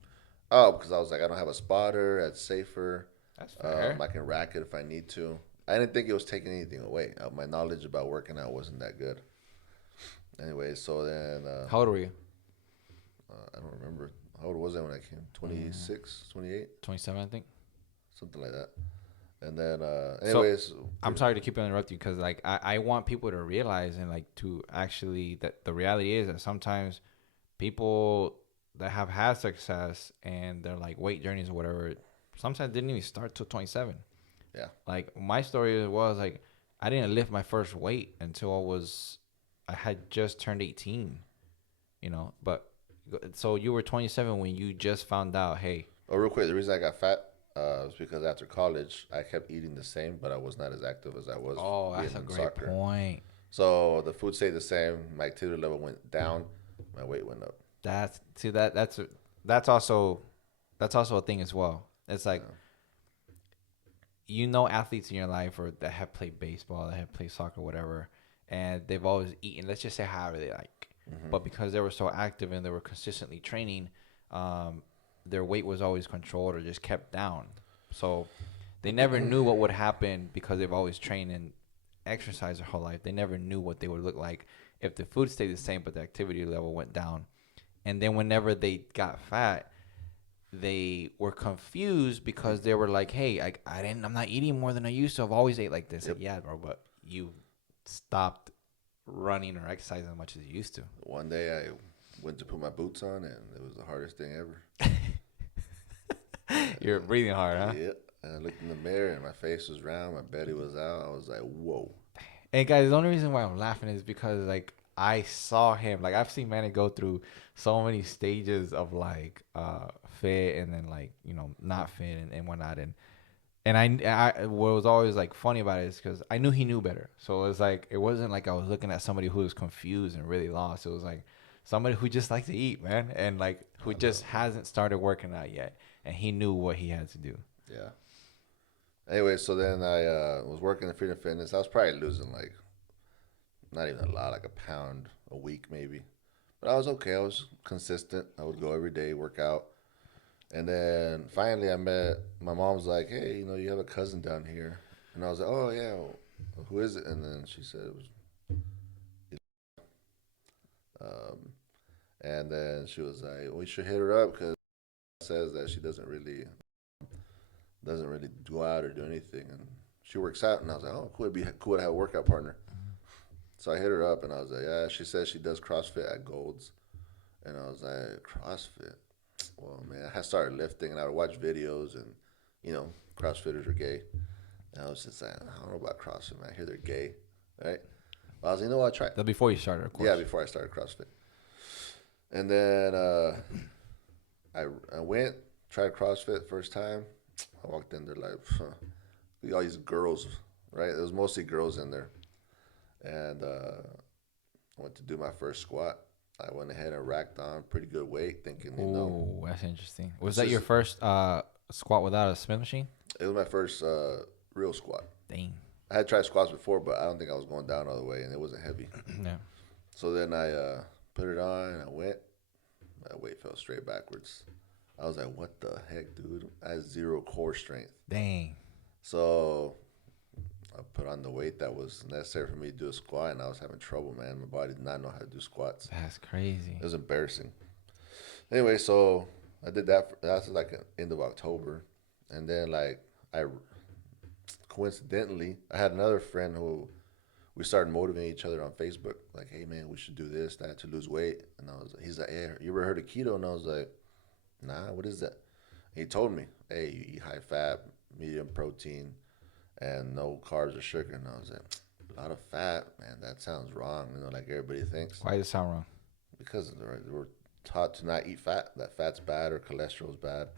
Oh, because I was like, I don't have a spotter. That's safer. That's fair. I can rack it if I need to. I didn't think it was taking anything away. My knowledge about working out wasn't that good. Anyway, so then... How old were you? I don't remember. How old was I when I came? 26, 28? 27, I think. Something like that. And then, anyways... So, I'm sorry to keep interrupting because, like, I want people to realize and, like, to actually... that the reality is that sometimes people that have had success and they're, like, weight journeys or whatever, sometimes didn't even start till 27. Yeah. Like, my story was, like, I didn't lift my first weight until I had just turned 18, you know. But, so you were 27 when you just found out, hey. Oh, real quick, the reason I got fat was because after college, I kept eating the same, but I was not as active as I was. Oh, that's a great point. So the food stayed the same. My activity level went down. My weight went up. That's also a thing as well. It's like, you know, athletes in your life or that have played baseball, that have played soccer, whatever, and they've always eaten, let's just say however they like. Mm-hmm. But because they were so active and they were consistently training, their weight was always controlled or just kept down. So They never knew what would happen because they've always trained and exercised their whole life. They never knew what they would look like if the food stayed the same but the activity level went down. And then whenever they got fat, they were confused because they were like, "Hey, I'm not eating more than I used to. I've always ate like this." Yep. Like, yeah, bro, but you stopped running or exercising as much as you used to. One day I went to put my boots on, and it was the hardest thing ever. You're breathing hard, huh? Yeah. And I looked in the mirror, and my face was round, my belly was out. I was like, whoa. And guys, the only reason why I'm laughing is because like I saw him. Like I've seen Manny go through so many stages of like fit and then like, you know, not fit and whatnot. And I what was always like funny about it is because I knew he knew better. So it was like it wasn't like I was looking at somebody who was confused and really lost. It was like somebody who just likes to eat, man, and like who just hasn't started working out yet, and he knew what he had to do. Yeah. Anyway, so then I was working at Freedom Fitness. I was probably losing like, not even a lot, like a pound a week maybe. But I was okay. I was consistent. I would go every day, work out. And then finally I met, my mom was like, "Hey, you know, you have a cousin down here." And I was like, "Oh, yeah, well, who is it?" And then she said it was, and then she was like, "We should hit her up because it says that she doesn't really go out or do anything, and she works out." And I was like, "Oh, cool, it'd be cool to have a workout partner." So I hit her up, and I was like, "Yeah." She says she does CrossFit at Gold's, and I was like, "CrossFit? Well, man," I started lifting, and I would watch videos, and you know, CrossFitters are gay, and I was just like, "I don't know about CrossFit, man. I hear they're gay, right?" But I was like, "You know what? Try." That before you started, of course. Yeah, before I started CrossFit, and then I went tried CrossFit first time. I walked in there like, all these girls, right? There was mostly girls in there. And I went to do my first squat. I went ahead and racked on pretty good weight, thinking, you know. Oh, that's interesting. Was that your first squat without a Smith machine? It was my first real squat. Dang. I had tried squats before, but I don't think I was going down all the way, and it wasn't heavy. Yeah. So then I put it on, and I went. My weight fell straight backwards. I was like, what the heck, dude? I had 0 core strength. Dang. So I put on the weight that was necessary for me to do a squat, and I was having trouble, man. My body did not know how to do squats. That's crazy. It was embarrassing. Anyway, so I did that. That's like end of October. And then, like, coincidentally, I had another friend who we started motivating each other on Facebook. Like, "Hey, man, we should do this, that to lose weight." And he's like, "Hey, you ever heard of keto?" And I was like, "Nah, what is that?" He told me, "Hey, you eat high fat, medium protein, and no carbs or sugar." And I was like, "A lot of fat, man, that sounds wrong, you know, like everybody thinks." Why does it sound wrong? Because we're taught to not eat fat, that fat's bad or cholesterol's bad.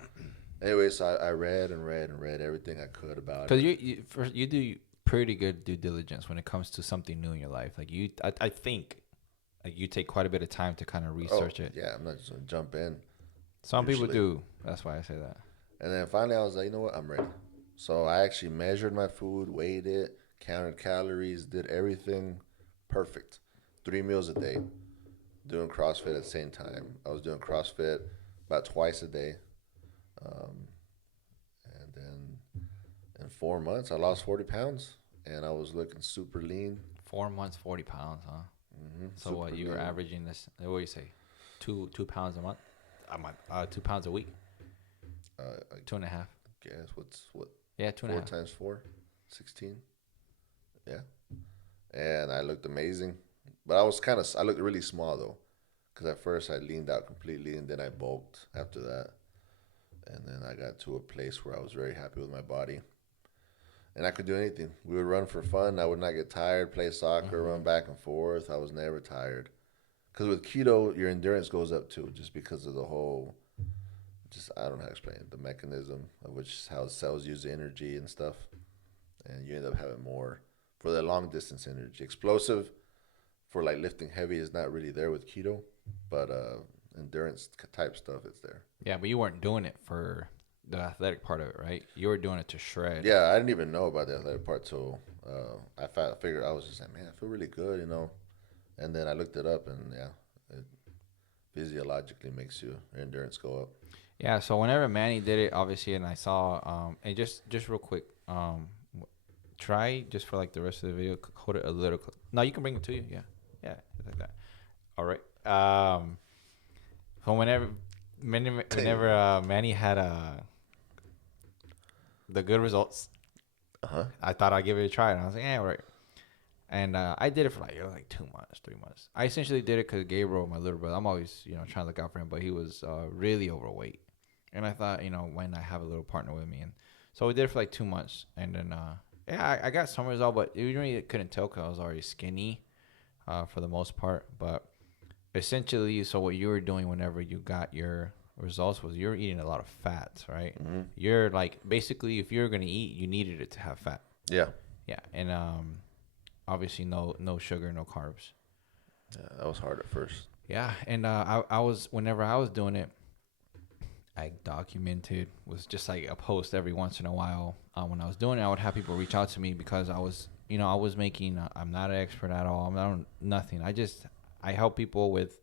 Anyway, so I read and read and read everything I could about it. Because you do pretty good due diligence when it comes to something new in your life. Like I think like you take quite a bit of time to kind of research it. Yeah, I'm not just going to jump in. Some people do. That's why I say that. And then finally I was like, you know what, I'm ready. So I actually measured my food, weighed it, counted calories, did everything perfect. 3 meals a day, doing CrossFit at the same time. I was doing CrossFit about twice a day. And then in 4 months, I lost 40 pounds, and I was looking super lean. 4 months, 40 pounds, huh? Mm-hmm. So what, you were averaging this, what do you say, 2 pounds a month? 2 pounds a week? 2.5. Guess what? Yeah, 2.5. 4 times 4, 16. Yeah. And I looked amazing. But I looked really small, though. Because at first I leaned out completely, and then I bulked after that. And then I got to a place where I was very happy with my body. And I could do anything. We would run for fun. I would not get tired, play soccer, run back and forth. I was never tired. Because with keto, your endurance goes up too, just because of the whole, I don't know how to explain it, the mechanism of how cells use the energy and stuff. And you end up having more for the long distance energy. Explosive for like lifting heavy is not really there with keto, but endurance type stuff, it's there. Yeah, but you weren't doing it for the athletic part of it, right? You were doing it to shred. Yeah, I didn't even know about the athletic part till I figured I was just like, man, I feel really good, you know. And then I looked it up, and yeah, physiologically makes your endurance go up. Yeah. So whenever Manny did it, obviously, and I saw, and just real quick, try just for like the rest of the video, hold it a little. No, you can bring it to you. Yeah. Yeah. Like that. All right. So whenever Manny had the good results, I thought I'd give it a try, and I was like, yeah, right. And I did it for like 2 months, 3 months. I essentially did it because Gabriel, my little brother, I'm always trying to look out for him, but he was really overweight, and I thought why not have a little partner with me, and so we did it for like 2 months, and then yeah, I got some result, but you really couldn't tell because I was already skinny for the most part, but essentially, so what you were doing whenever you got your results was you're eating a lot of fats, right? Mm-hmm. You're like basically if you're gonna eat, you needed it to have fat. Yeah. Yeah, and obviously no sugar, no carbs. Yeah, that was hard at first. Yeah, and I was whenever I was doing it, I documented was just like a post every once in a while. When I was doing it, I would have people reach out to me because I was I was making. I'm not an expert at all. I'm not nothing. I help people with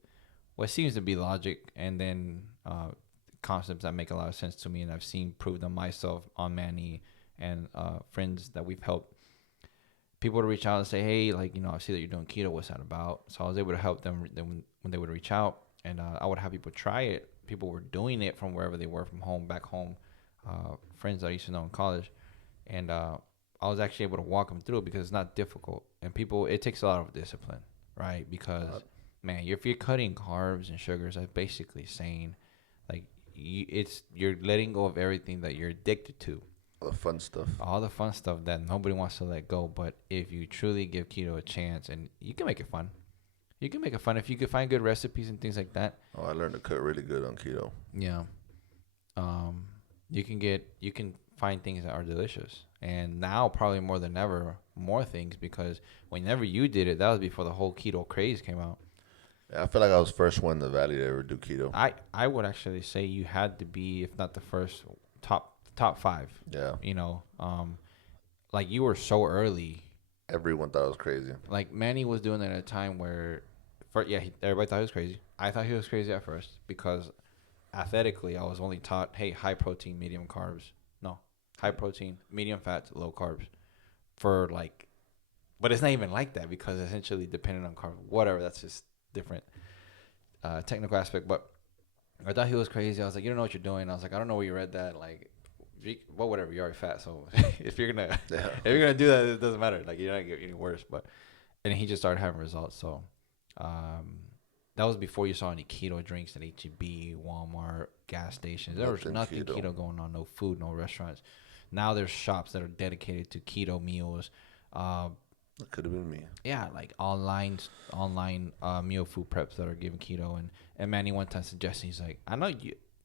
what seems to be logic and then concepts that make a lot of sense to me, and I've seen prove them myself on Manny and friends that we've helped. People to reach out and say, hey, like I see that you're doing keto. What's that about? So I was able to help them when they would reach out, and I would have people try it. People were doing it from wherever they were, from home, back home, friends that I used to know in college, and I was actually able to walk them through it because it's not difficult. And it takes a lot of discipline, right? Because man, if you're cutting carbs and sugars, that's basically saying, like, you're letting go of everything that you're addicted to. All the fun stuff that nobody wants to let go. But if you truly give keto a chance, and you can make it fun. You can make it fun if you can find good recipes and things like that. Oh, I learned to cook really good on keto. Yeah. You can find things that are delicious. And now probably more than ever, more things, because whenever you did it, that was before the whole keto craze came out. Yeah, I feel like I was the first one in the valley to ever do keto. I would actually say you had to be, if not the first, top 5. Yeah. Like you were so early. Everyone thought it was crazy. Like Manny was doing it at a time where, everybody thought he was crazy. I thought he was crazy at first because athletically I was only taught, hey, high protein, medium carbs. No, high protein, medium fats, low carbs. But it's not even like that because essentially depending on carbs, whatever, that's just different technical aspect. But I thought he was crazy. I was like, you don't know what you're doing. I was like, I don't know where you read that. Like, well, whatever, you're already fat, so if you're gonna do that, it doesn't matter. Like, you're not getting any worse. But and he just started having results. So that was before you saw any keto drinks at HEB, Walmart, gas stations. There was nothing keto going on. No food, no restaurants. Now there's shops that are dedicated to keto meals. That could have been me. Yeah, like online meal food preps that are giving keto. And Manny one time suggested, he's like, I know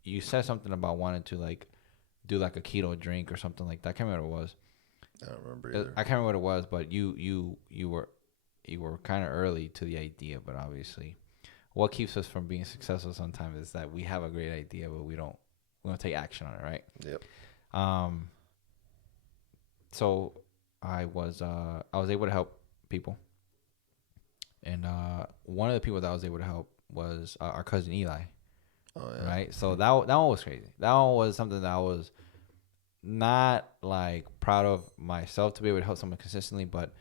you said something about wanting to like do like a keto drink or something like that. I can't remember what it was. I don't remember either. I can't remember what it was, but you were kind of early to the idea. But obviously, what keeps us from being successful sometimes is that we have a great idea, but we don't take action on it, right? Yep. So I was able to help people, and one of the people that I was able to help was our cousin Eli. Oh, yeah. Right. So that one was crazy. That one was something that I was not like proud of myself to be able to help someone consistently, but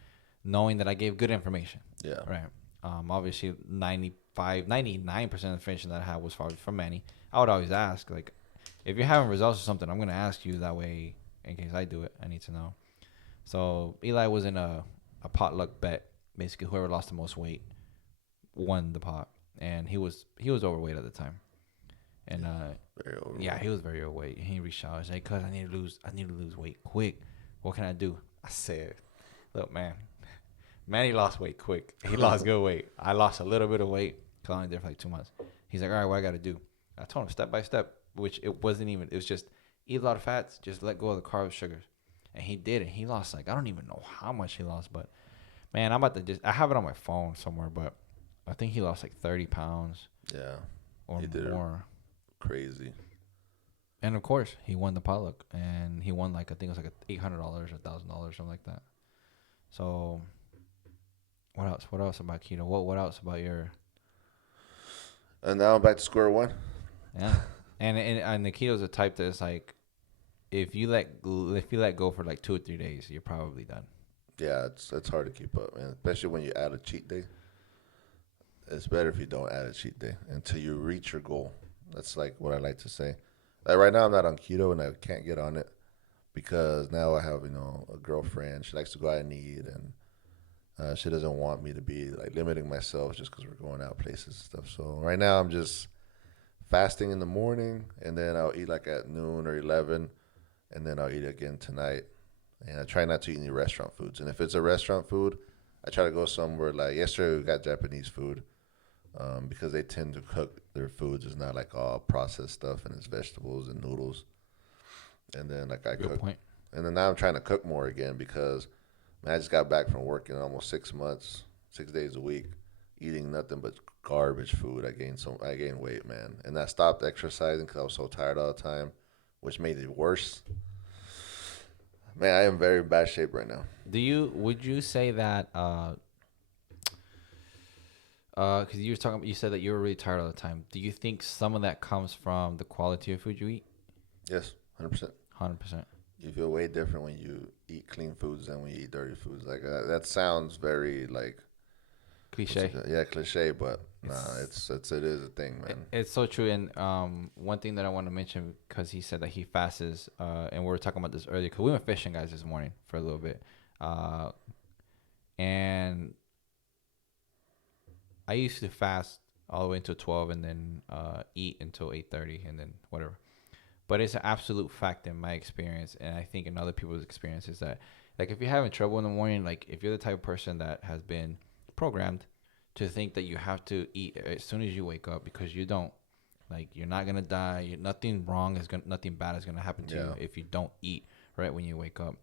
knowing that I gave good information. Yeah. Right. Obviously 99% of the information that I had was from Manny. I would always ask, like, if you're having results or something, I'm going to ask you that way in case I do it. I need to know. So Eli was in a potluck bet. Basically, whoever lost the most weight won the pot, and he was overweight at the time. And he was very overweight. He reached out and said, "Cuz I need to lose weight quick. What can I do?" I said, "Look, man, Manny lost weight quick. He lost good weight. I lost a little bit of weight because I only did for like 2 months." He's like, "All right, what I got to do?" I told him step by step, which it wasn't even. It was just eat a lot of fats, just let go of the carbs, sugars, and he did it. He lost like I don't even know how much he lost, but man, I'm about to I have it on my phone somewhere, but I think he lost like 30 pounds. Yeah, or more. Crazy. And of course, he won the potluck, and he won like I think it was like $800 or $1,000, something like that. So, what else? What else about keto? What else about your? And now I'm back to square one. Yeah, and the keto's a type that's like, if you let go for like 2 or 3 days, you're probably done. Yeah, it's hard to keep up, man. Especially when you add a cheat day. It's better if you don't add a cheat day until you reach your goal. That's like what I like to say. Like right now, I'm not on keto and I can't get on it because now I have a girlfriend. She likes to go out and eat, and she doesn't want me to be like limiting myself just because we're going out places and stuff. So right now, I'm just fasting in the morning, and then I'll eat like at noon or 11, and then I'll eat again tonight. And I try not to eat any restaurant foods. And if it's a restaurant food, I try to go somewhere like yesterday we got Japanese food. Because they tend to cook their foods. It's not like all processed stuff, and it's vegetables and noodles. And then like I Good cook, point. and then now I'm trying to cook more again because man, I just got back from working almost 6 months, 6 days a week, eating nothing but garbage food. I gained weight, man, and I stopped exercising because I was so tired all the time, which made it worse. Man, I am very bad shape right now. Would you say that? Because you said that you were really tired all the time. Do you think some of that comes from the quality of food you eat? Yes, 100%. 100%. You feel way different when you eat clean foods than when you eat dirty foods. Like that sounds very like Cliche. yeah, cliche, but nah, it is a thing, man. It's so true. And one thing that I want to mention, because he said that he fasts, and we were talking about this earlier, because we went fishing, guys, this morning for a little bit, and I used to fast all the way until 12, and then eat until 8:30, and then whatever. But it's an absolute fact in my experience, and I think in other people's experience, is that like if you're having trouble in the morning, like if you're the type of person that has been programmed to think that you have to eat as soon as you wake up because you don't, like you're not gonna die, nothing bad is gonna happen to you if you don't eat right when you wake up.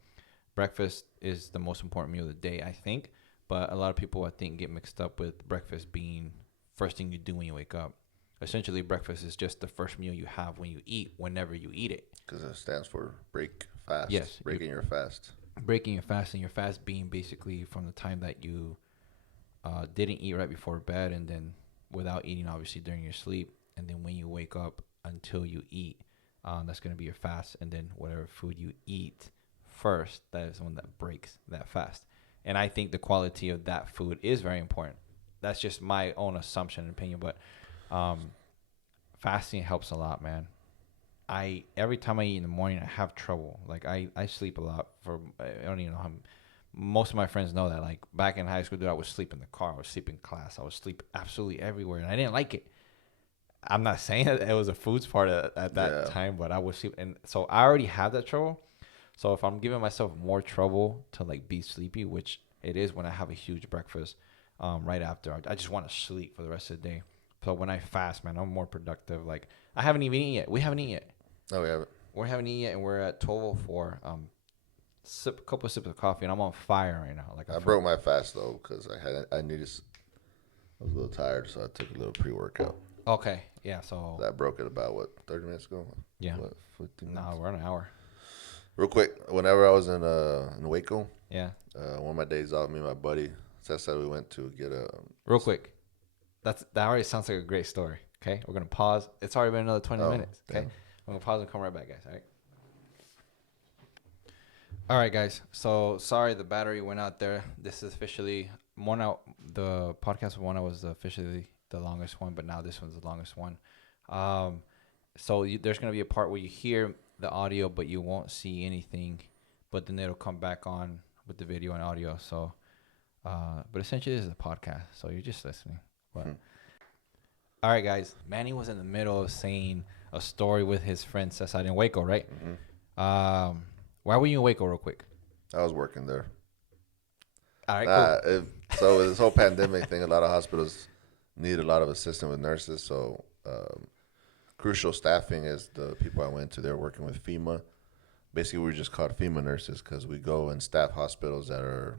Breakfast is the most important meal of the day, I think, but a lot of people I think get mixed up with breakfast being first thing you do when you wake up. Essentially, breakfast is just the first meal you have when you eat, whenever you eat it. Because it stands for break fast. Yes. Breaking your fast. Breaking your fast, and your fast being basically from the time that you didn't eat right before bed, and then without eating, obviously, during your sleep. And then when you wake up until you eat, that's going to be your fast. And then whatever food you eat first, that is the one that breaks that fast. And I think the quality of that food is very important. That's just my own assumption and opinion, but fasting helps a lot, man. Every time I eat in the morning, I have trouble. Like I sleep a lot. I don't even know how. Most of my friends know that. Like back in high school, dude, I would sleep in the car. I would sleep in class. I would sleep absolutely everywhere, and I didn't like it. I'm not saying that it was a food's part at that time, but I would sleep, and so I already have that trouble. So if I'm giving myself more trouble to like be sleepy, which it is when I have a huge breakfast right after, I just want to sleep for the rest of the day. So when I fast, man, I'm more productive. Like I haven't even eaten yet. We haven't eaten yet. Oh, we haven't. We haven't eaten yet, and we're at 12:04. A couple of sips of coffee, and I'm on fire right now. Like I broke my fast though because I was a little tired, so I took a little pre-workout. Okay, yeah. So that broke it about 30 minutes ago. Yeah. 15 minutes? No, we're on an hour. Real quick, whenever I was in Waco, yeah, one of my days off, me and my buddy, Cesar, we went to get a. Real quick, that already sounds like a great story. Okay, we're gonna pause. It's already been another 20 minutes. Okay, damn. I'm gonna pause and come right back, guys. All right. All right, guys. So sorry the battery went out there. This is officially one out. The podcast one was officially the longest one, but now this one's the longest one. There's gonna be a part where you hear the audio, but you won't see anything. But then it'll come back on with the video and audio. So, but essentially this is a podcast, so you're just listening. But all right, guys. Manny was in the middle of saying a story with his friend Cesar in Waco, right? Mm-hmm. Why were you in Waco, real quick? I was working there. All right, cool. So with this whole pandemic thing, a lot of hospitals need a lot of assistance with nurses. So crucial staffing is the people I went to. They're working with FEMA. Basically, we're just called FEMA nurses because we go and staff hospitals that are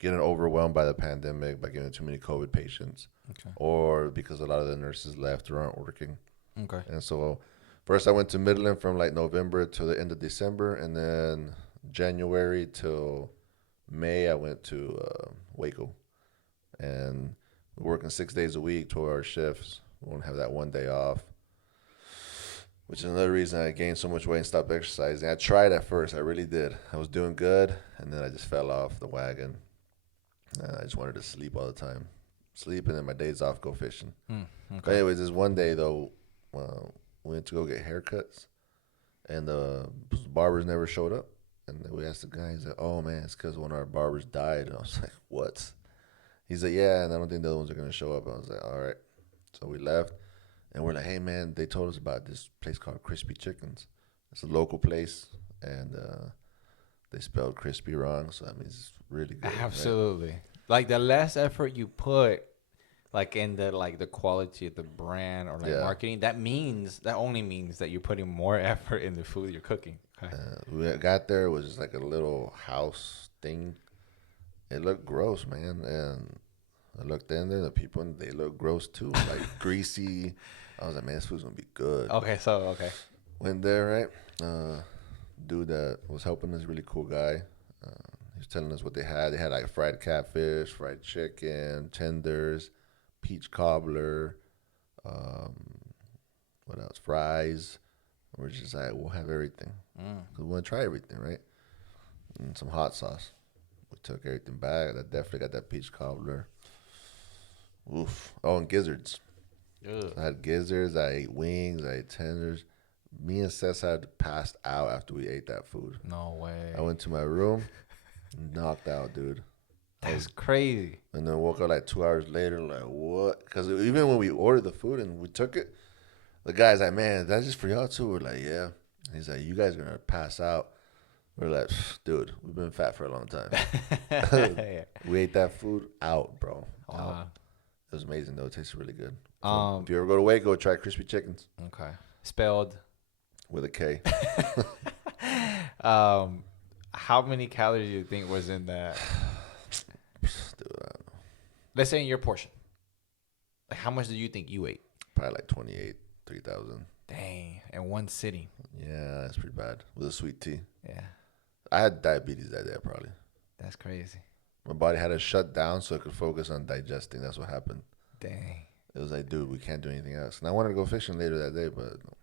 getting overwhelmed by the pandemic, by getting too many COVID patients, or because a lot of the nurses left or aren't working. Okay. And so first I went to Midland from like November to the end of December, and then January till May I went to Waco. And We're working 6 days a week, 12-hour shifts. We won't have that one day off, which is another reason I gained so much weight and stopped exercising. I tried at first. I really did. I was doing good, and then I just fell off the wagon. I just wanted to sleep all the time. Sleep, and then my days off, go fishing. Okay. But anyways, this one day, though, we went to go get haircuts, and the barbers never showed up. And then we asked the guy, he's like, oh, man, it's because one of our barbers died. And I was like, what? He's like, yeah, and I don't think the other ones are going to show up. I was like, all right. So we left, and we're like, hey, man, they told us about this place called Crispy Chickens. It's a local place, and they spelled crispy wrong, so that means it's really good. Absolutely. Right? Like, the less effort you put, like, in the quality of the brand or, marketing, that only means that you're putting more effort in the food you're cooking. Okay. We got there, it was just like a little house thing. It looked gross, man, and I looked in there, the people, they looked gross, too, like greasy. I was like, man, this food's going to be good. Okay. Went there, right? Dude that was helping us, really cool guy. He was telling us what they had. They had like fried catfish, fried chicken, tenders, peach cobbler, what else? Fries. We're just like, we'll have everything. Because we want to try everything, right? And some hot sauce. We took everything back. I definitely got that peach cobbler. Oof. Oh, and gizzards. So I had gizzards. I ate wings. I ate tenders. Me and Seth had passed out after we ate that food. No way. I went to my room, knocked out, dude. That's crazy. And then woke up like 2 hours later, like, what? Because even when we ordered the food and we took it, the guy's like, man, that's just for y'all too? We're like, yeah. And he's like, you guys are going to pass out. We're like, dude, we've been fat for a long time. We ate that food out, bro. Out. It was amazing, though. It tasted really good. So if you ever go to Waco, try Crispy Chickens. Okay. Spelled? With a K. How many calories do you think was in that? Dude, I don't know. Let's say in your portion. Like, how much do you think you ate? Probably like 3,000. Dang. In one sitting. Yeah, that's pretty bad. With a sweet tea. Yeah. I had diabetes that day, probably. That's crazy. My body had to shut down so it could focus on digesting. That's what happened. Dang. It was like, dude, we can't do anything else. And I wanted to go fishing later that day, but no.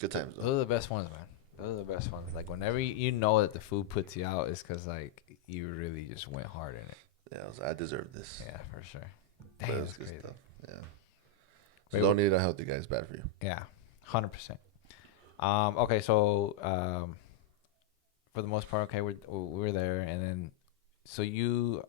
Good times, though. Those are the best ones, man. Those are the best ones. Like, whenever you know that the food puts you out, it's because, like, you really just went hard in it. Yeah, I was like, I deserve this. Yeah, for sure. Dang, But it was good stuff. Yeah. So don't eat unhealthy, guys. Bad for you. Yeah, 100%. Okay, so for the most part, okay, we're there, and then so you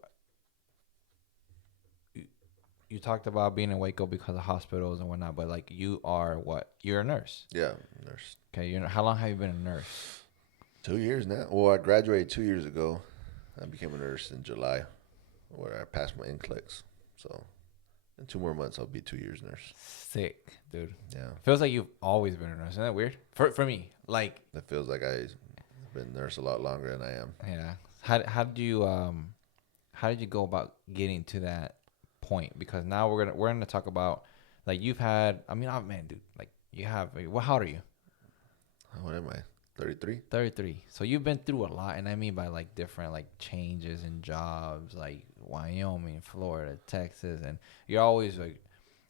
talked about being in Waco because of hospitals and whatnot, but like you are what? You're a nurse. Yeah, nurse. Okay, how long have you been a nurse? 2 years now. Well, I graduated 2 years ago. I became a nurse in July, where I passed my NCLEX. So in 2 more months, I'll be 2 years nurse. Sick, dude. Yeah. Feels like you've always been a nurse. Isn't that weird? For me, like. It feels like I've been a nurse a lot longer than I am. Yeah. How did you go about getting to that point? Because now we're gonna talk about, like, you've had. I mean, oh man, dude, like you have. Well, how old are you? What am I? 33. 33. So you've been through a lot, and I mean by like different like changes in jobs, like Wyoming, Florida, Texas, and you're always like,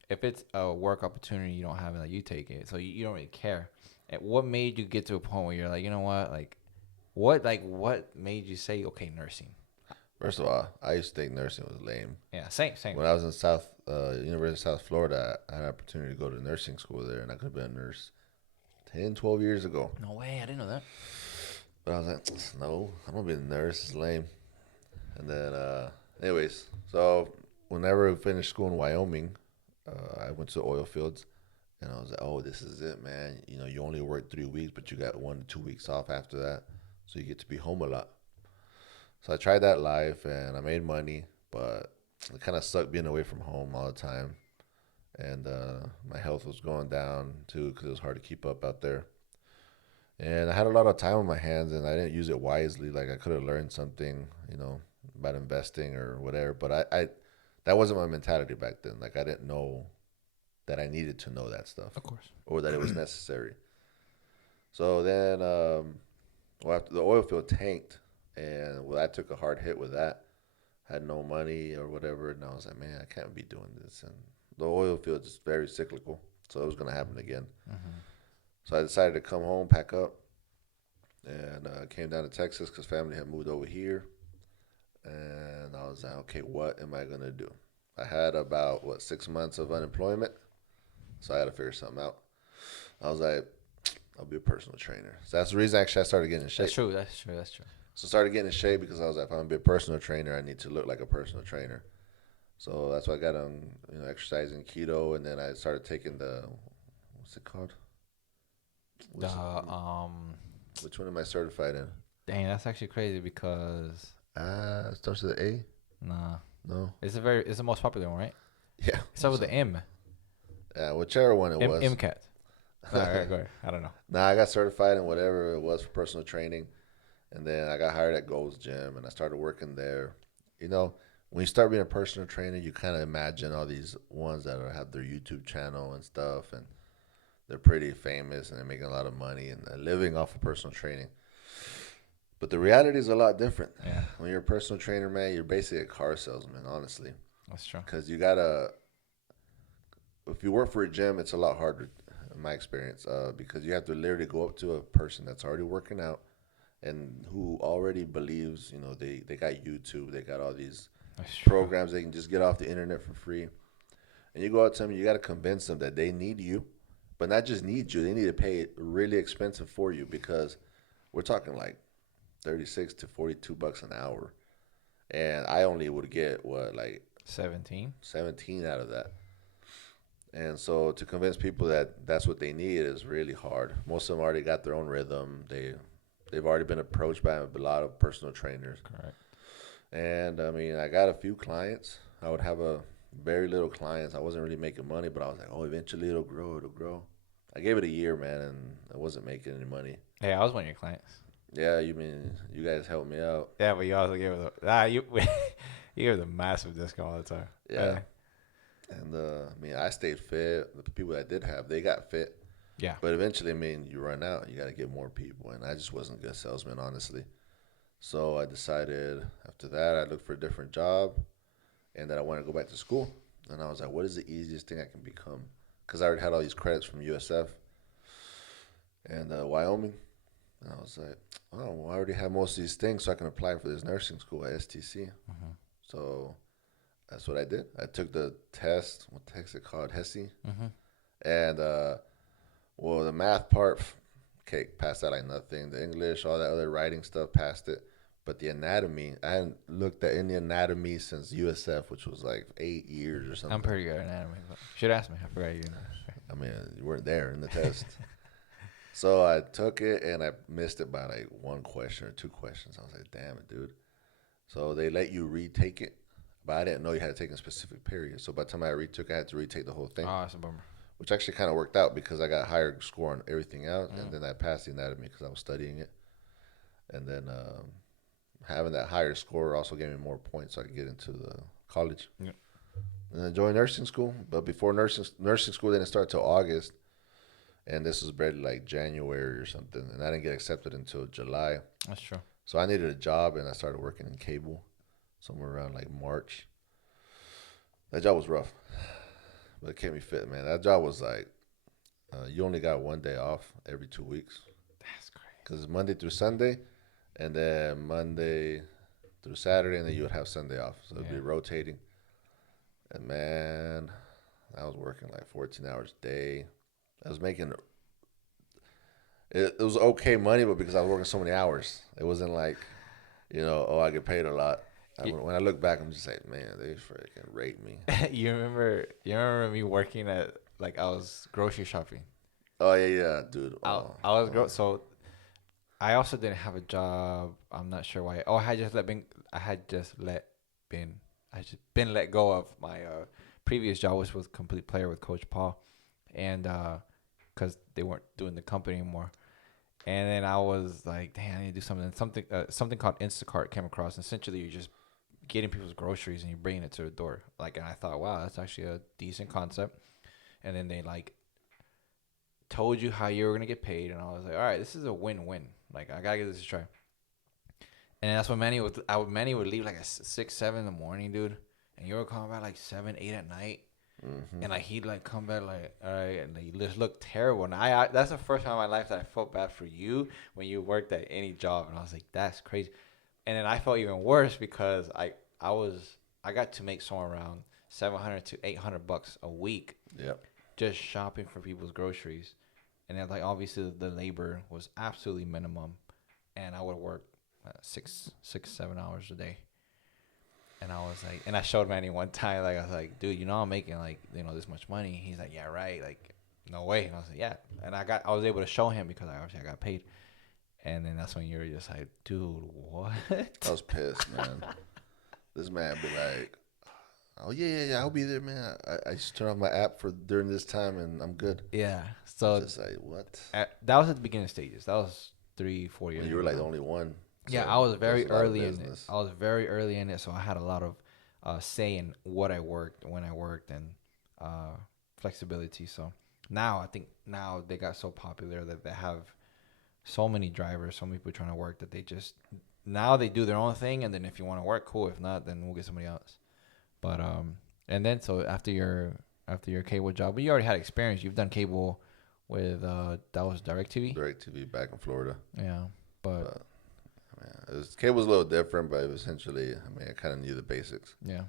if it's a work opportunity you don't have it, like you take it. So you don't really care. And what made you get to a point where you're like, you know what, like, what made you say, okay, nursing? First of all, I used to think nursing was lame. Yeah, same. When I was in University of South Florida, I had an opportunity to go to nursing school there, and I could have been a nurse 10, 12 years ago. No way, I didn't know that. But I was like, no, I'm going to be a nurse. It's lame. And then, anyways, so whenever I finished school in Wyoming, I went to the oil fields, and I was like, oh, this is it, man. You know, you only work 3 weeks, but you got 1 to 2 weeks off after that, so you get to be home a lot. So I tried that life, and I made money, but it kind of sucked being away from home all the time. And my health was going down, too, because it was hard to keep up out there. And I had a lot of time on my hands, and I didn't use it wisely. Like, I could have learned something, you know, about investing or whatever. But I that wasn't my mentality back then. Like, I didn't know that I needed to know that stuff. Of course. Or that it was necessary. So then, after the oil field tanked, and I took a hard hit with that. had no money or whatever, and I was like, man, I can't be doing this. And the oil field is very cyclical, so it was gonna happen again. Mm-hmm. So I decided to come home, pack up, and came down to Texas because family had moved over here. And I was like, okay, what am I gonna do? I had about 6 months of unemployment, so I had to figure something out. I was like, I'll be a personal trainer. So that's the reason actually I started getting in shape. That's true. So I started getting in shape because I was like, if I'm gonna be a personal trainer, I need to look like a personal trainer. So that's why I got on, exercising keto, and then I started taking what's it called? Which one am I certified in? Dang, that's actually crazy because It starts with an A. nah, No. it's the most popular one, right? Yeah. It starts with the M. Yeah, whichever one it was. MCAT. All right, go ahead. I don't know. Nah, I got certified in whatever it was for personal training, and then I got hired at Gold's Gym, and I started working there. When you start being a personal trainer, you kind of imagine all these ones that have their YouTube channel and stuff, and they're pretty famous and they're making a lot of money and they're living off of personal training. But the reality is a lot different. Yeah, When you're a personal trainer, man, you're basically a car salesman, honestly. that's true. Because if you work for a gym, it's a lot harder, in my experience, because you have to literally go up to a person that's already working out and who already believes, they got YouTube, they got all these programs they can just get off the internet for free. And you go out to them, you got to convince them that they need you, but not just need you, they need to pay it really expensive for you, because we're talking like 36 to 42 bucks an hour. And I only would get 17 out of that. And so to convince people that that's what they need is really hard. Most of them already got their own rhythm. They've already been approached by a lot of personal trainers. Correct. And I mean, I got a few clients. I would have very little clients. I wasn't really making money, but I was like, oh, eventually it'll grow. I gave it a year, man, and I wasn't making any money. Hey, I was one of your clients. Yeah, you mean you guys helped me out? Yeah, but you also gave it you gave the massive discount all the time. Yeah. And I mean, I stayed fit. The people that did have, they got fit. Yeah. But eventually, I mean, you run out. You got to get more people, and I just wasn't a good salesman, honestly. So I decided after that I looked for a different job, and that I wanted to go back to school. And I was like, what is the easiest thing I can become? Because I already had all these credits from USF and Wyoming. And I was like, oh, well, I already have most of these things, so I can apply for this nursing school at STC. Mm-hmm. So that's what I did. I took the test. What the heck's it called? HESI. Mm-hmm. And, the math part, okay, passed that like nothing. The English, all that other writing stuff, passed it. But the anatomy, I hadn't looked at any anatomy since USF, which was like 8 years or something. I'm pretty good at anatomy. But should ask me. I forgot you. I mean, you weren't there in the test. So I took it, and I missed it by like one question or two questions. I was like, damn it, dude. So they let you retake it, but I didn't know you had to take a specific period. So by the time I retook it, I had to retake the whole thing. Oh, that's a bummer. Which actually kind of worked out because I got a higher score on everything else, and then I passed the anatomy because I was studying it. And then having that higher score also gave me more points so I could get into the college. Yep. And then joined nursing school. But before nursing school didn't start till August. And this was barely like January or something. And I didn't get accepted until July. That's true. So I needed a job, and I started working in cable somewhere around like March. That job was rough. But it kept me fit, man. That job was like, you only got 1 day off every 2 weeks. That's crazy. Because it's Monday through Sunday, and then Monday through Saturday, and then you would have Sunday off. So it'd be rotating. And man, I was working like 14 hours a day. I was making, it was okay money, but because I was working so many hours, it wasn't like, I get paid a lot. When I look back, I'm just like, man, they freaking raped me. You remember me working at, like, I was grocery shopping. Oh yeah, dude. So I also didn't have a job. I'm not sure why. Oh, I had just been let go of my previous job, which was complete player with Coach Paul, and because they weren't doing the company anymore. And then I was like, dang, I need to do something. Something called Instacart came across. And essentially, you're just getting people's groceries and you're bringing it to the door. Like, and I thought, wow, that's actually a decent concept. And then they like told you how you were gonna get paid, and I was like, all right, this is a win-win. Like, I gotta give this a try. And that's when Manny would leave like at 6, 7 in the morning, dude. And you would come back like 7, 8 at night. And like he'd like come back like, all right, and like, you just look terrible. And that's the first time in my life that I felt bad for you when you worked at any job. And I was like, that's crazy. And then I felt even worse because I got to make somewhere around $700 to $800 a week. Yep. Just shopping for people's groceries. And then like obviously the labor was absolutely minimum, and I would work 6, 7 hours a day. And I was like, and I showed Manny one time, like, I was like, dude, you know, I'm making like, you know, this much money. He's like, yeah, right. Like, no way. And I was like, yeah. And I was able to show him because I got paid. And then that's when you were just like, dude, what? I was pissed, man. This man be like, oh, yeah, I'll be there, man. I just turn on my app for during this time and I'm good. Yeah. So just like, what? That was at the beginning stages. That was 3, 4 years ago. You were like the only one. So yeah, I was very early in it. I was very early in it, so I had a lot of say in what I worked, when I worked, and flexibility. So now I think they got so popular that they have so many drivers, so many people trying to work that now they do their own thing, and then if you want to work, cool. If not, then we'll get somebody else. But and then so after your cable job, but you already had experience. You've done cable with that was DirecTV. DirecTV back in Florida. Yeah, but cable was a little different, but essentially, I kind of knew the basics. Yeah.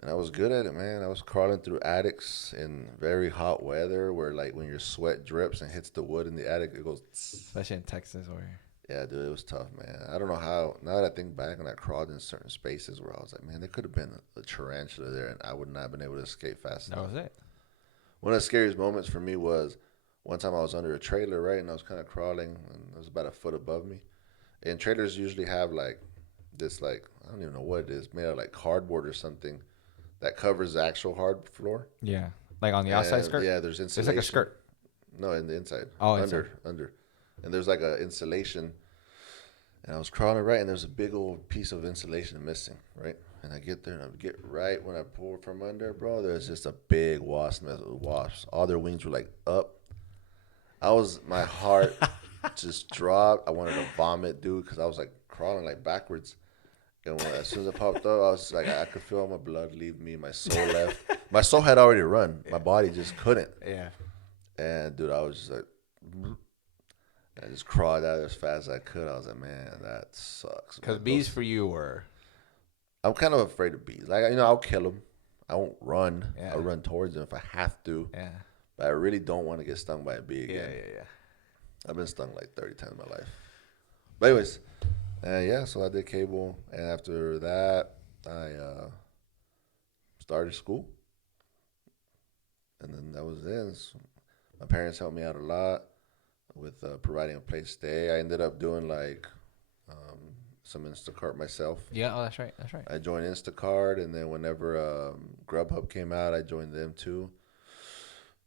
And I was good at it, man. I was crawling through attics in very hot weather where, like, when your sweat drips and hits the wood in the attic, it goes... Especially in Texas or... Yeah, dude, it was tough, man. I don't know how... Now that I think back and I crawled in certain spaces where I was like, man, there could have been a tarantula there and I would not have been able to escape fast enough. That was it. One of the scariest moments for me was one time I was under a trailer, right? And I was kind of crawling and it was about a foot above me. And trailers usually have, like, this, like, I don't even know what it is, made out of, like, cardboard or something that covers the actual hard floor. Yeah. Like on the outside skirt? Yeah, there's insulation. It's like a skirt. No, in the inside. Oh, under. And there's, like, a insulation. And I was crawling, right, and there's a big old piece of insulation missing, right? And I get there, and I get right when I pull from under, bro, there's just a big wasp nest of wasps. All their wings were, like, up. My heart... just dropped. I wanted to vomit, dude, because I was like crawling like backwards. And as soon as I popped up, I was like, I could feel my blood leave me. My soul left. My soul had already run. My body just couldn't. Yeah. And dude, I was just like, I just crawled out as fast as I could. I was like, man, that sucks. Because bees for you were. I'm kind of afraid of bees. Like, I'll kill them. I won't run. Yeah. I'll run towards them if I have to. Yeah. But I really don't want to get stung by a bee again. Yeah. I've been stung like 30 times in my life. But anyways, so I did cable. And after that, I started school. And then that was it. So my parents helped me out a lot with providing a place to stay. I ended up doing like some Instacart myself. Yeah, that's right. I joined Instacart, and then whenever Grubhub came out, I joined them too.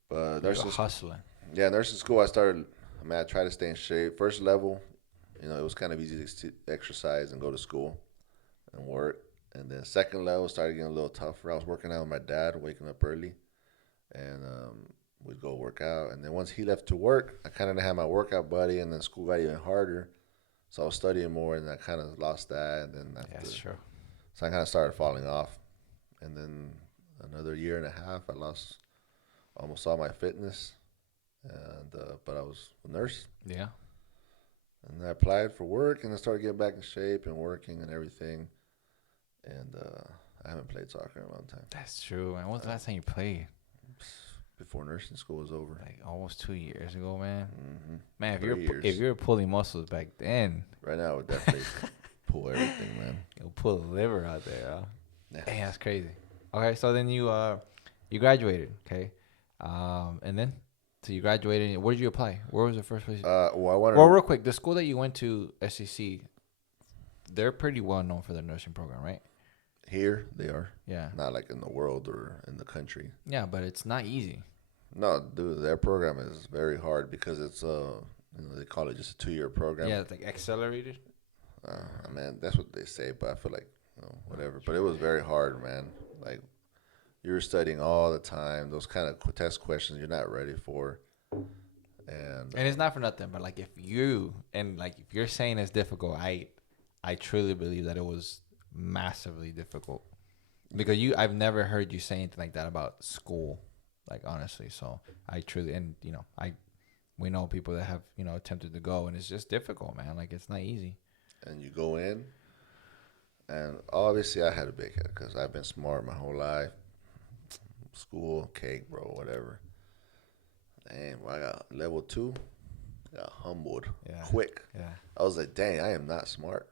But nursing hustling. Yeah, nursing school, I tried to stay in shape. First level, it was kind of easy to exercise and go to school and work. And then second level started getting a little tougher. I was working out with my dad, waking up early, and we'd go work out. And then once he left to work, I kind of had my workout buddy, and then school got even harder. So I was studying more, and I kind of lost that. And then that's true. So I kind of started falling off. And then another year and a half, I lost almost all my fitness. And but I was a nurse. Yeah. And I applied for work, and I started getting back in shape and working and everything. And I haven't played soccer in a long time. That's true. And when's the last time you played? Before nursing school was over. Like almost 2 years ago, man. Mm-hmm. Man, if you were pulling muscles back then. Right now, I would definitely pull everything, man. You'll pull the liver out there, huh? Yeah. Dang, that's crazy. Okay, so then you graduated, okay? And then? So you graduated. Where did you apply? Where was the first place? Real quick, the school that you went to, SEC, they're pretty well known for their nursing program, right? Here, they are. Yeah. Not like in the world or in the country. Yeah, but it's not easy. No, dude, their program is very hard because it's they call it just a 2-year program. Yeah, it's like accelerated. Man, that's what they say, but I feel like whatever. But it was very hard, man. Like, you're studying all the time. Those kind of test questions you're not ready for. And it's not for nothing, but like if you're saying it's difficult, I I truly believe that it was massively difficult because I've never heard you say anything like that about school, like honestly. So I truly, and we know people that have attempted to go, and it's just difficult, man. Like it's not easy. And you go in, and obviously I had a big head because I've been smart my whole life. School, cake, bro, whatever. Damn, I got level 2. Got humbled quick. Yeah. I was like, dang, I am not smart.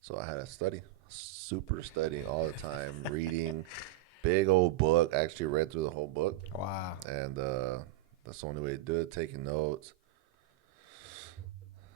So I had to study, super studying all the time, reading, big old book. I actually read through the whole book. Wow. And that's the only way to do it, taking notes.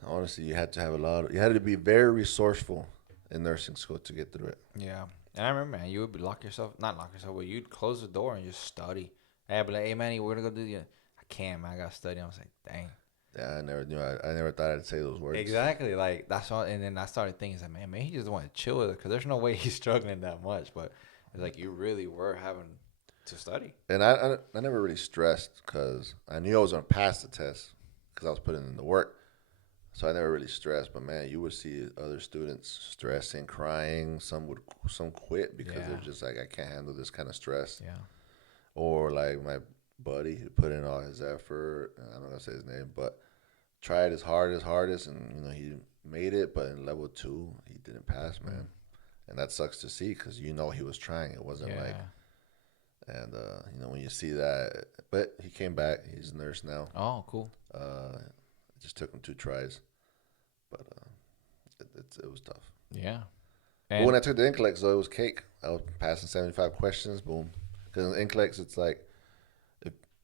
Honestly, you had to be very resourceful in nursing school to get through it. Yeah. And I remember, man, you would not lock yourself, but you'd close the door and just study. I'd be like, hey, Manny, we're going to go do the, I can't, man, I got to study. I was like, dang. Yeah, I never knew. I never thought I'd say those words. Exactly. Like, that's all. And then I started thinking, like, man, he just want to chill with it because there's no way he's struggling that much. But it's like you really were having to study. And I never really stressed because I knew I was going to pass the test because I was putting in the work. So I never really stressed. But, man, you would see other students stressing, crying. Some quit because they're just like, I can't handle this kind of stress. Yeah. Or, like, my buddy who put in all his effort. I'm not going to say his name, but tried his hardest, and, he made it. But in level 2, he didn't pass, man. And that sucks to see because he was trying. It wasn't like... And, when you see that... But he came back. He's a nurse now. Oh, cool. It just took him 2 tries. But it was tough. Yeah. But when I took the NCLEX, though, it was cake. I was passing 75 questions. Boom. Because in NCLEX, it's like...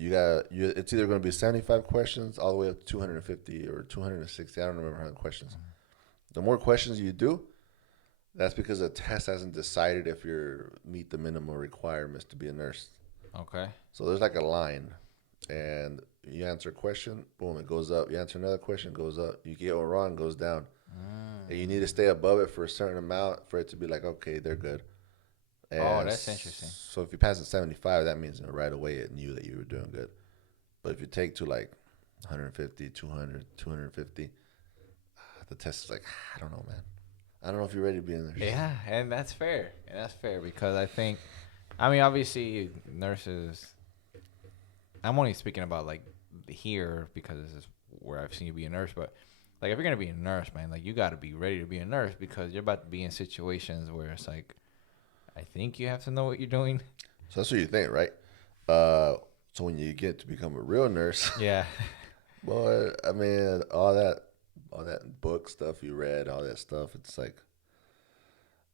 It's either going to be 75 questions all the way up to 250 or 260. I don't remember how many questions. The more questions you do, that's because the test hasn't decided if you meet the minimum requirements to be a nurse. Okay. So there's like a line, and you answer a question, boom, it goes up. You answer another question, it goes up. You get one wrong, it goes down. And you need to stay above it for a certain amount for it to be like, okay, they're good. And that's interesting. So if you pass at 75, that means right away it knew that you were doing good. But if you take to like 150, 200, 250, the test is like, I don't know, man. I don't know if you're ready to be in there. Yeah, and that's fair. Because I think, obviously nurses, I'm only speaking about like here because this is where I've seen you be a nurse, but like if you're going to be a nurse, man, like you got to be ready to be a nurse because you're about to be in situations where it's like, I think you have to know what you're doing. So that's what you think, right? So when you get to become a real nurse, yeah, boy, all that book stuff you read, all that stuff, it's like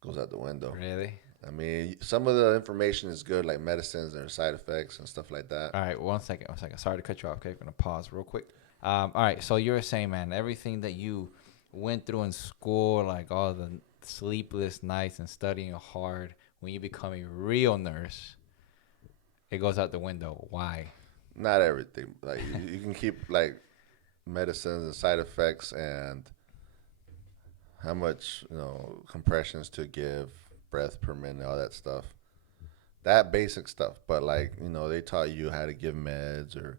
goes out the window. Really? Some of the information is good, like medicines and side effects and stuff like that. All right, one second. Sorry to cut you off. Okay, I'm gonna pause real quick. All right, so you were saying, man, everything that you went through in school, like all the sleepless nights and studying hard. When you become a real nurse, it goes out the window. Why? Not everything. Like you can keep like medicines and side effects and how much compressions to give, breath per minute, all that stuff. That basic stuff. But like they taught you how to give meds or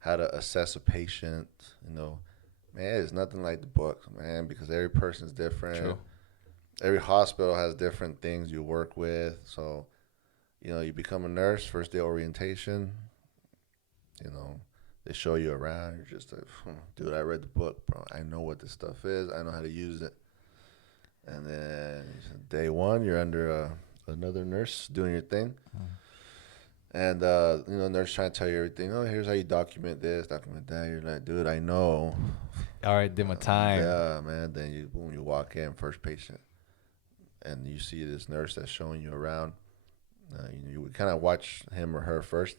how to assess a patient. Man, it's nothing like the book, man, because every person's different. True. Every hospital has different things you work with. So, you become a nurse, first day orientation, they show you around. You're just like, dude, I read the book, bro. I know what this stuff is. I know how to use it. And then day 1, you're under another nurse doing your thing. And, nurse trying to tell you everything. Oh, here's how you document this, document that. You're like, dude, I know. All right, did my time. Yeah, man. Then you walk in, first patient. And you see this nurse that's showing you around. You would kind of watch him or her first,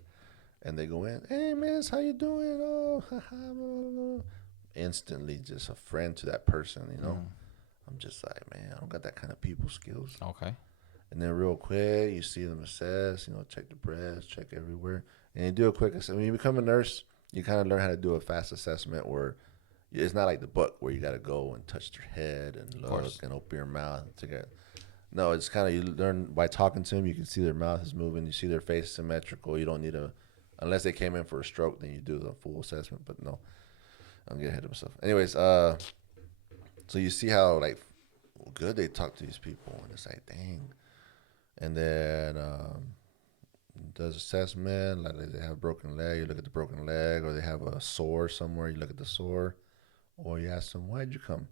and they go in. Hey, miss, how you doing? Oh, instantly, just a friend to that person. I'm just like, man, I don't got that kind of people skills. Okay. And then real quick, you see them assess. Check the breath, check everywhere, and you do a quick assessment. When you become a nurse, you kind of learn how to do a fast assessment where it's not like the book where you got to go and touch their head and look and open your mouth. No, it's kind of you learn by talking to them. You can see their mouth is moving. You see their face symmetrical. You don't need unless they came in for a stroke, then you do the full assessment. But no, I'm getting ahead of myself. Anyways, so you see how like good they talk to these people. And it's like, dang. And then does assessment, like they have a broken leg, you look at the broken leg, or they have a sore somewhere, you look at the sore, or you ask them, why'd you come?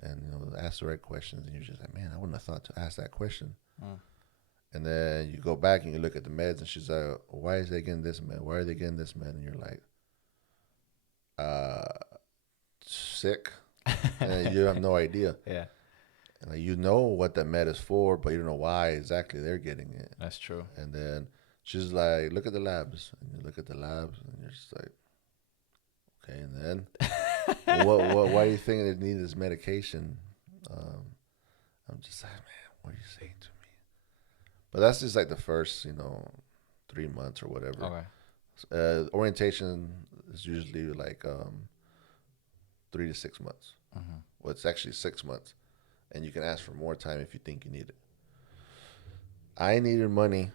And, ask the right questions, and you're just like, man, I wouldn't have thought to ask that question. And then you go back and you look at the meds, and she's like, why is they getting this med? Why are they getting this med? And you're like, sick. And you have no idea. Yeah. And like, you know what that med is for, but you don't know why exactly they're getting it. That's true. And then she's like, look at the labs. And you look at the labs, and you're just like, okay. And then, why do you think they need this medication? I'm just like, man, what are you saying to me? But that's just like the first, 3 months or whatever. Okay. Orientation is usually like 3 to 6 months. Well, it's actually 6 months. And you can ask for more time if you think you need it. I needed money,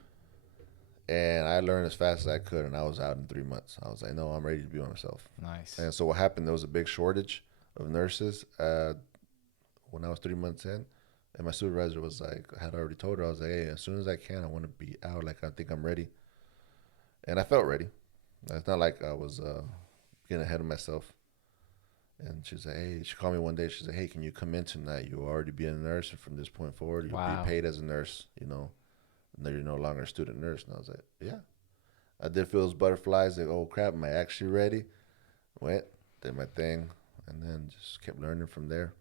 and I learned as fast as I could, and I was out in 3 months. I was like, no, I'm ready to be by myself. Nice. And so what happened, there was a big shortage of nurses when I was 3 months in. And my supervisor was like, I had already told her, I was like, hey, as soon as I can, I want to be out. Like, I think I'm ready. And I felt ready. It's not like I was getting ahead of myself. And she's like, hey, she called me one day. She's like, hey, can you come in tonight? You'll already be a nurse. And from this point forward, you'll be paid as a nurse, And then you're no longer a student nurse. And I was like, yeah. I did feel those butterflies. Like, oh, crap, am I actually ready? Went, did my thing, and then just kept learning from there.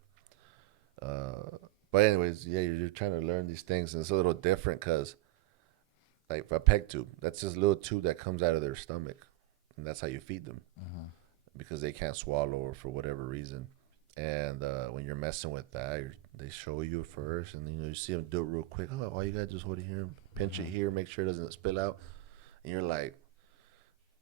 But anyways, yeah, you're trying to learn these things. And it's a little different because, like, for a peg tube, that's just a little tube that comes out of their stomach. And that's how you feed them. Because they can't swallow for whatever reason. And when you're messing with that, they show you first, and you see them do it real quick. Oh, all you gotta do is hold it here, pinch it here, make sure it doesn't spill out. And you're like,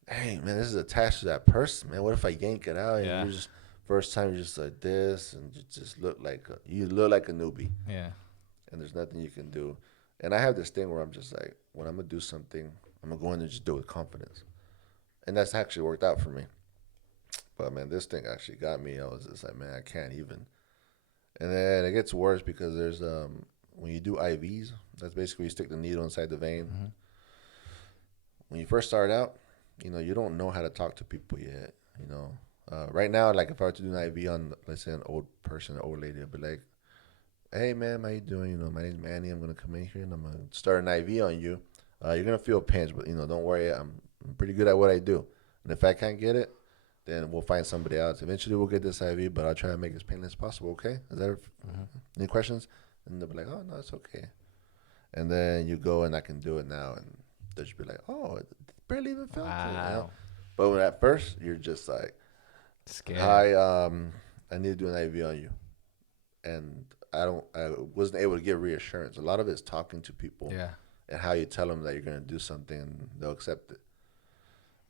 "Hey, man, this is attached to that person, man. What if I yank it out?" And you're just first time you're just like this, and you just look like a newbie. Yeah. And there's nothing you can do. And I have this thing where I'm just like, when I'm gonna do something, I'm gonna go in and just do it with confidence. And that's actually worked out for me. But, man, this thing actually got me. I was just like, man, I can't even. And then it gets worse because there's, when you do IVs, that's basically you stick the needle inside the vein. When you first start out, you don't know how to talk to people yet, Right now, like, if I were to do an IV on, let's say, an old person, an old lady, I'd be like, hey, man, how you doing? My name's Manny. I'm going to come in here, and I'm going to start an IV on you. You're going to feel a pinch, but, don't worry. I'm pretty good at what I do. And if I can't get it, then we'll find somebody else. Eventually, we'll get this IV, but I'll try to make it as painless as possible, okay? Is that any questions? And they'll be like, oh, no, it's okay. And then you go, and I can do it now. And they'll just be like, oh, it barely even felt it. But when at first, you're just like, scared. Hi, I need to do an IV on you. And I wasn't able to give reassurance. A lot of it's talking to people. Yeah. And how you tell them that you're going to do something, and they'll accept it.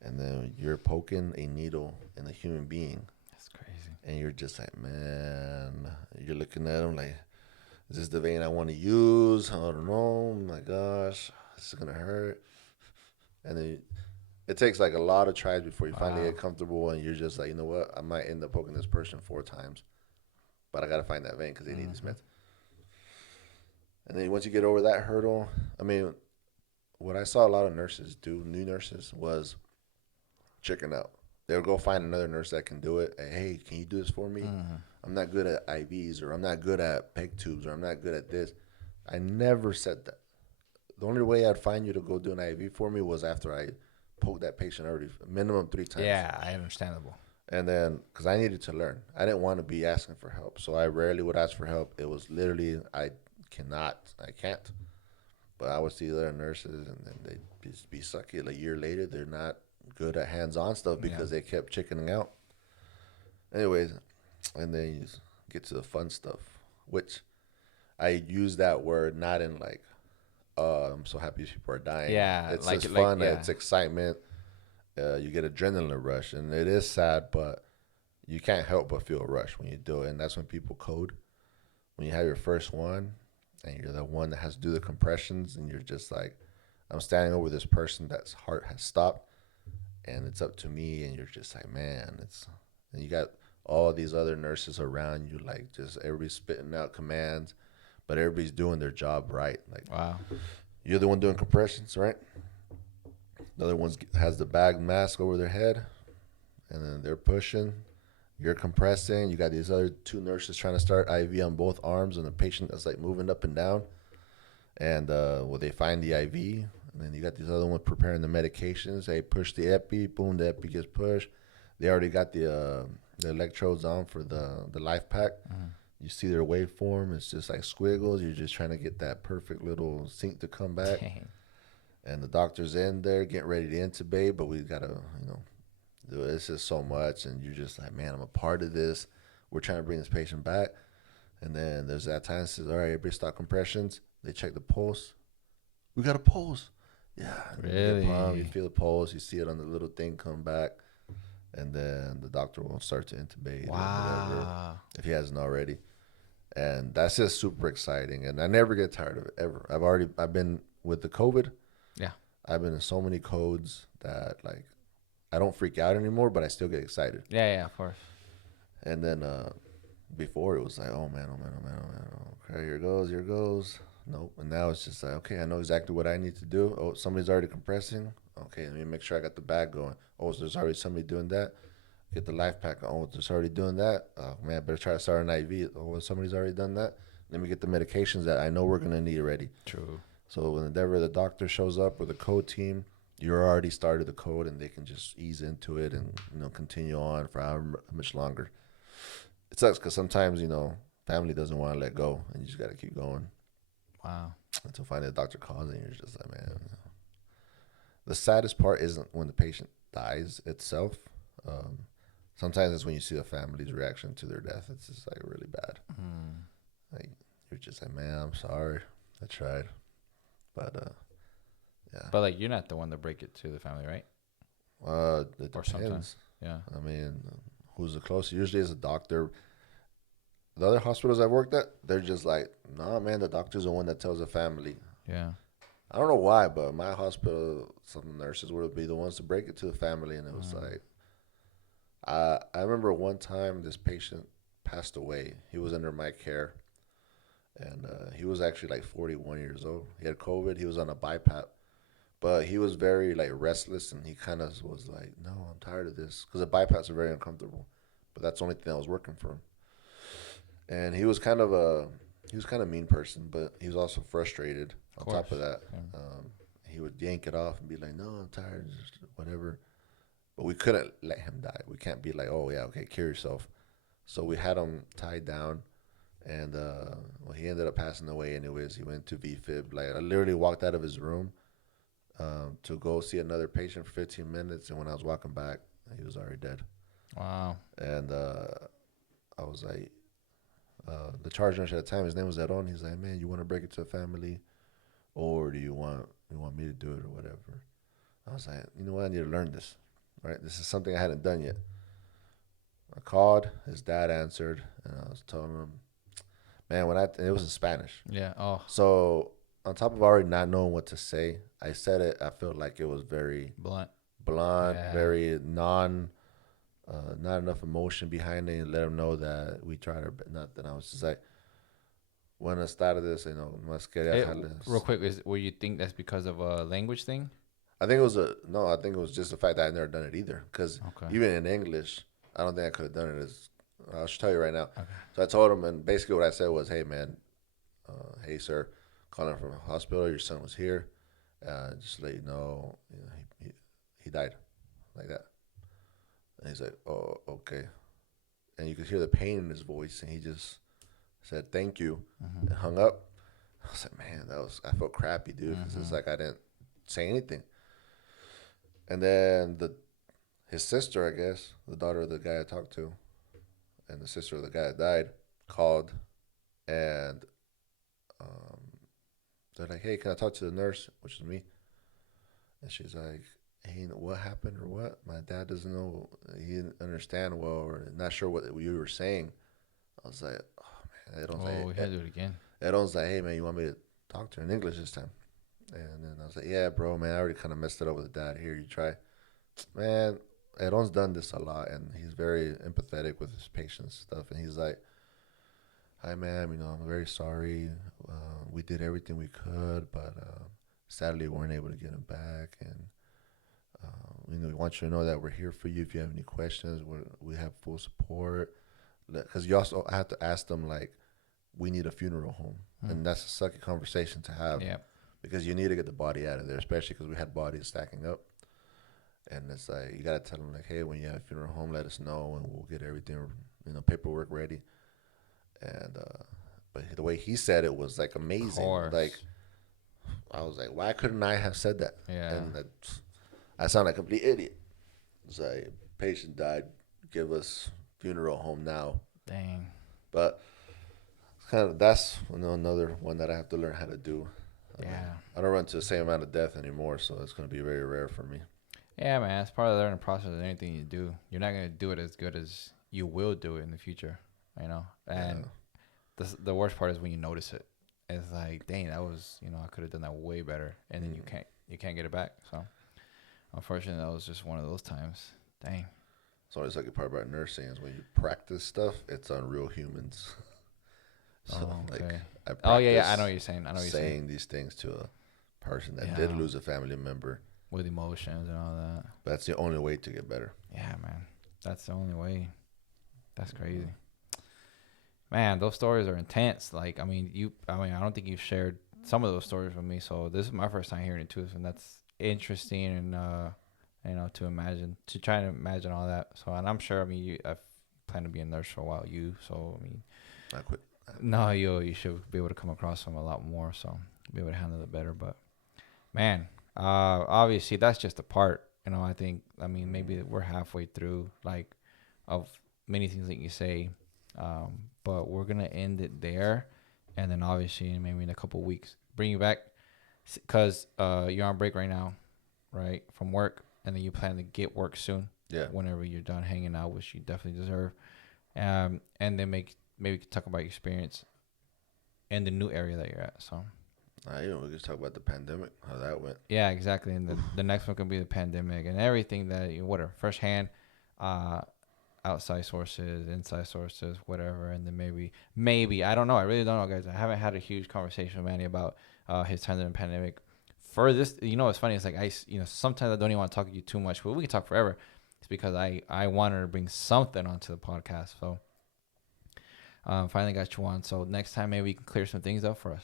And then you're poking a needle in a human being. That's crazy. And you're just like, man, you're looking at them like, is this the vein I want to use? I don't know. Oh my gosh, this is going to hurt. And then it takes like a lot of tries before you finally get comfortable. And you're just like, you know what? I might end up poking this person 4 times. But I got to find that vein because they need this meth. And then once you get over that hurdle, I mean, what I saw a lot of nurses do, new nurses, was chicken out. They'll go find another nurse that can do it. Hey, can you do this for me? I'm not good at IVs, or I'm not good at peg tubes, or I'm not good at this. I never said that. The only way I'd find you to go do an IV for me was after I poked that patient already minimum 3 times. Yeah, understandable. And then, because I needed to learn. I didn't want to be asking for help. So I rarely would ask for help. It was literally, I can't. But I would see other nurses, and then they'd just be sucky. Like a year later, they're not good at hands-on stuff because they kept chickening out. Anyways, and then you get to the fun stuff, which I use that word not in like, I'm so happy people are dying. Yeah, it's like, just fun. yeah. It's excitement. You get adrenaline rush, and it is sad, but you can't help but feel a rush when you do it. And that's when people code. When you have your first one, and you're the one that has to do the compressions, and you're just like, I'm standing over this person that's heart has stopped, and it's up to me, and you're just like, man, and you got all these other nurses around you, like just everybody's spitting out commands, but everybody's doing their job right. Like, Wow. you're the one doing compressions, right? The other one has the bag mask over their head, and then they're pushing. You're compressing. You got these other two nurses trying to start IV on both arms, and the patient is like moving up and down. And they find the IV, and then you got these other ones preparing the medications. They push the epi, boom, the epi gets pushed. They already got the electrodes on for the life pack. Mm-hmm. You see their waveform. It's just like squiggles. You're just trying to get that perfect little sync to come back. Dang. And the doctor's in there getting ready to intubate, but we got to, this is so much. And you're just like, man, I'm a part of this. We're trying to bring this patient back. And then there's that time that says, all right, everybody stop compressions. They check the pulse. We got a pulse. Yeah. Really? You feel the pulse. You see it on the little thing come back. And then the doctor will start to intubate. Wow. Or whatever, if he hasn't already. And that's just super exciting. And I never get tired of it, ever. I've been with the COVID. Yeah. I've been in so many codes that, like, I don't freak out anymore, but I still get excited. Yeah, of course. And then before it was like, oh man. Okay, here goes. Nope. And now it's just like, okay, I know exactly what I need to do. Oh, somebody's already compressing. Okay, let me make sure I got the bag going. Oh, so there's already somebody doing that. Get the life pack. Oh, there's already doing that. Oh man, I better try to start an IV. Oh, somebody's already done that. Let me get the medications that I know we're gonna need ready. True. So whenever the doctor shows up or the code team, you're already started the code, and they can just ease into it and continue on for however much longer. It sucks because sometimes family doesn't want to let go, and you just got to keep going. Wow. Until finally the doctor calls, and you're just like, man. The saddest part isn't when the patient dies itself. Sometimes it's when you see the family's reaction to their death. It's just like really bad. Like, you're just like, man, I'm sorry, I tried, but yeah. But like, you're not the one to break it to the family, right? It Or depends. sometimes. Yeah. I mean, who's the closest? Usually it's a doctor. The other hospitals I've worked at, they're just like, nah, man, the doctor's the one that tells the family. Yeah. I don't know why, but my hospital, some nurses would be the ones to break it to the family. And it was like, I remember one time this patient passed away. He was under my care. And he was actually like 41 years old. He had COVID. He was on a BiPAP. But he was very like restless, and he kind of was like, no, I'm tired of this. Because the BiPAPs are very uncomfortable. But that's the only thing that was working for him. And he was kind of a mean person, but he was also frustrated. On top of that, he would yank it off and be like, "No, I'm tired, just whatever." But we couldn't let him die. We can't be like, "Oh yeah, okay, kill yourself." So we had him tied down, and he ended up passing away. Anyways, he went to VFib. Like, I literally walked out of his room to go see another patient for 15 minutes, and when I was walking back, he was already dead. Wow. And I was like, the charge nurse at the time, his name was Aaron. He's like, man, you want to break it to the family, or do you want me to do it or whatever? I was like, you know what? I need to learn this. Right? This is something I hadn't done yet. I called. His dad answered, and I was telling him, man, it was in Spanish. Yeah. Oh. So on top of already not knowing what to say, I said it. I felt like it was very Blunt. Yeah. Very not enough emotion behind it, and let them know that we tried our best. Nothing. I was just like, when I started this, más quería dejarles. Real quick, will you think that's because of a language thing? I think it was just the fact that I've never done it either. Because even in English, I don't think I could have done it I'll just tell you right now. Okay. So I told him, and basically what I said was, hey man, hey sir, calling from a hospital, your son was here. Just to let you know, he died, like that. And he's like, oh, okay. And you could hear the pain in his voice, and he just said, thank you, and hung up. I was like, man, I felt crappy, dude, because it's like I didn't say anything. And then his sister, I guess, the daughter of the guy I talked to, and the sister of the guy that died, called, and they're like, hey, can I talk to the nurse, which is me? And she's like, hey, what happened or what? My dad doesn't know. He didn't understand well, or not sure what you were saying. I was like, oh, man. We had to do it again. Edon's like, hey, man, you want me to talk to her in English this time? And then I was like, yeah, bro, man, I already kind of messed it up with the dad. Here, you try. Man, Aaron's done this a lot, and he's very empathetic with his patients stuff. And he's like, "Hi, ma'am. I'm very sorry. We did everything we could, but sadly, we weren't able to get him back. And we want you to know that we're here for you if you have any questions. We have full support. Because you also have to ask them like, we need a funeral home, and that's a sucky conversation to have. Yeah. Because you need to get the body out of there, especially because we had bodies stacking up. And it's like, you got to tell them, like, hey, when you have a funeral home, let us know, and we'll get everything, paperwork ready. And, but the way he said it was, like, amazing. Like, I was like, why couldn't I have said that? Yeah. And I sound like a complete idiot. It's like, patient died, give us funeral home now. Dang. But that's another one that I have to learn how to do. I don't run to the same amount of death anymore, so it's going to be very rare for me. Yeah, man. It's part of the learning process of anything you do. You're not going to do it as good as you will do it in the future, And the worst part is when you notice it. It's like, dang, that was, I could have done that way better. And then you can't get it back. So, unfortunately, that was just one of those times. Dang. It's always like a part about nursing is when you practice stuff, it's on real humans. So, okay. I know what you're saying. Saying these things to a person that did lose a family member. With emotions and all that. But that's the only way to get better. Yeah, man. That's the only way. That's crazy. Man, those stories are intense. Like, I don't think you've shared some of those stories with me, so this is my first time hearing it too, and that's interesting and to try to imagine all that. So, and I'm sure, I plan to be a nurse for a while, I quit. No, you should be able to come across them a lot more, so be able to handle it better. But man, obviously that's just a part. I think maybe we're halfway through of many things that you say, but we're gonna end it there, and then obviously maybe in a couple of weeks bring you back because you're on break right now, right, from work, and then you plan to get work soon. Yeah. Whenever you're done hanging out, which you definitely deserve, and then maybe we can talk about your experience in the new area that you're at. So, we just talk about the pandemic, how that went. Yeah, exactly. And the next one can be the pandemic and everything that whatever, firsthand, outside sources, inside sources, whatever. And then maybe I don't know. I really don't know, guys. I haven't had a huge conversation with Manny about his time in the pandemic. For this, it's funny. It's like sometimes I don't even want to talk to you too much, but we can talk forever. It's because I wanted to bring something onto the podcast. So. Finally got you on. So next time maybe we can clear some things up for us.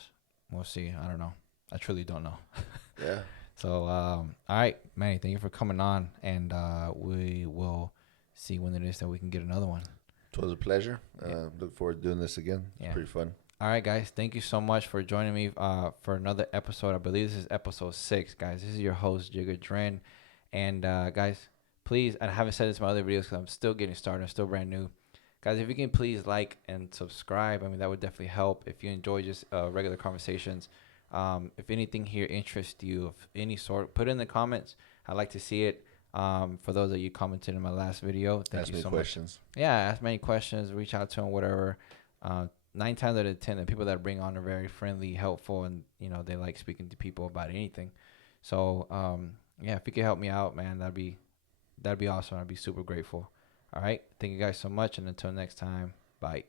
We'll see. I don't know. I truly don't know. Yeah. So all right, Manny, thank you for coming on, and we will see when it is that we can get another one. It was a pleasure. Look forward to doing this again. It's pretty fun. All right, guys. Thank you so much for joining me for another episode. I believe this is episode 6, guys. This is your host, Jigger Dren. And guys, please, I haven't said this in my other videos because I'm still getting started. I'm still brand new. Guys, if you can please like and subscribe, that would definitely help. If you enjoy just regular conversations, if anything here interests you of any sort, put it in the comments. I'd like to see it. For those of you commented in my last video, thank you so much. Yeah, ask many questions, reach out to them, whatever. 9 times out of 10, the people that I bring on are very friendly, helpful, and they like speaking to people about anything. So if you could help me out, man, that'd be awesome. I'd be super grateful. All right. Thank you guys so much. And until next time, bye.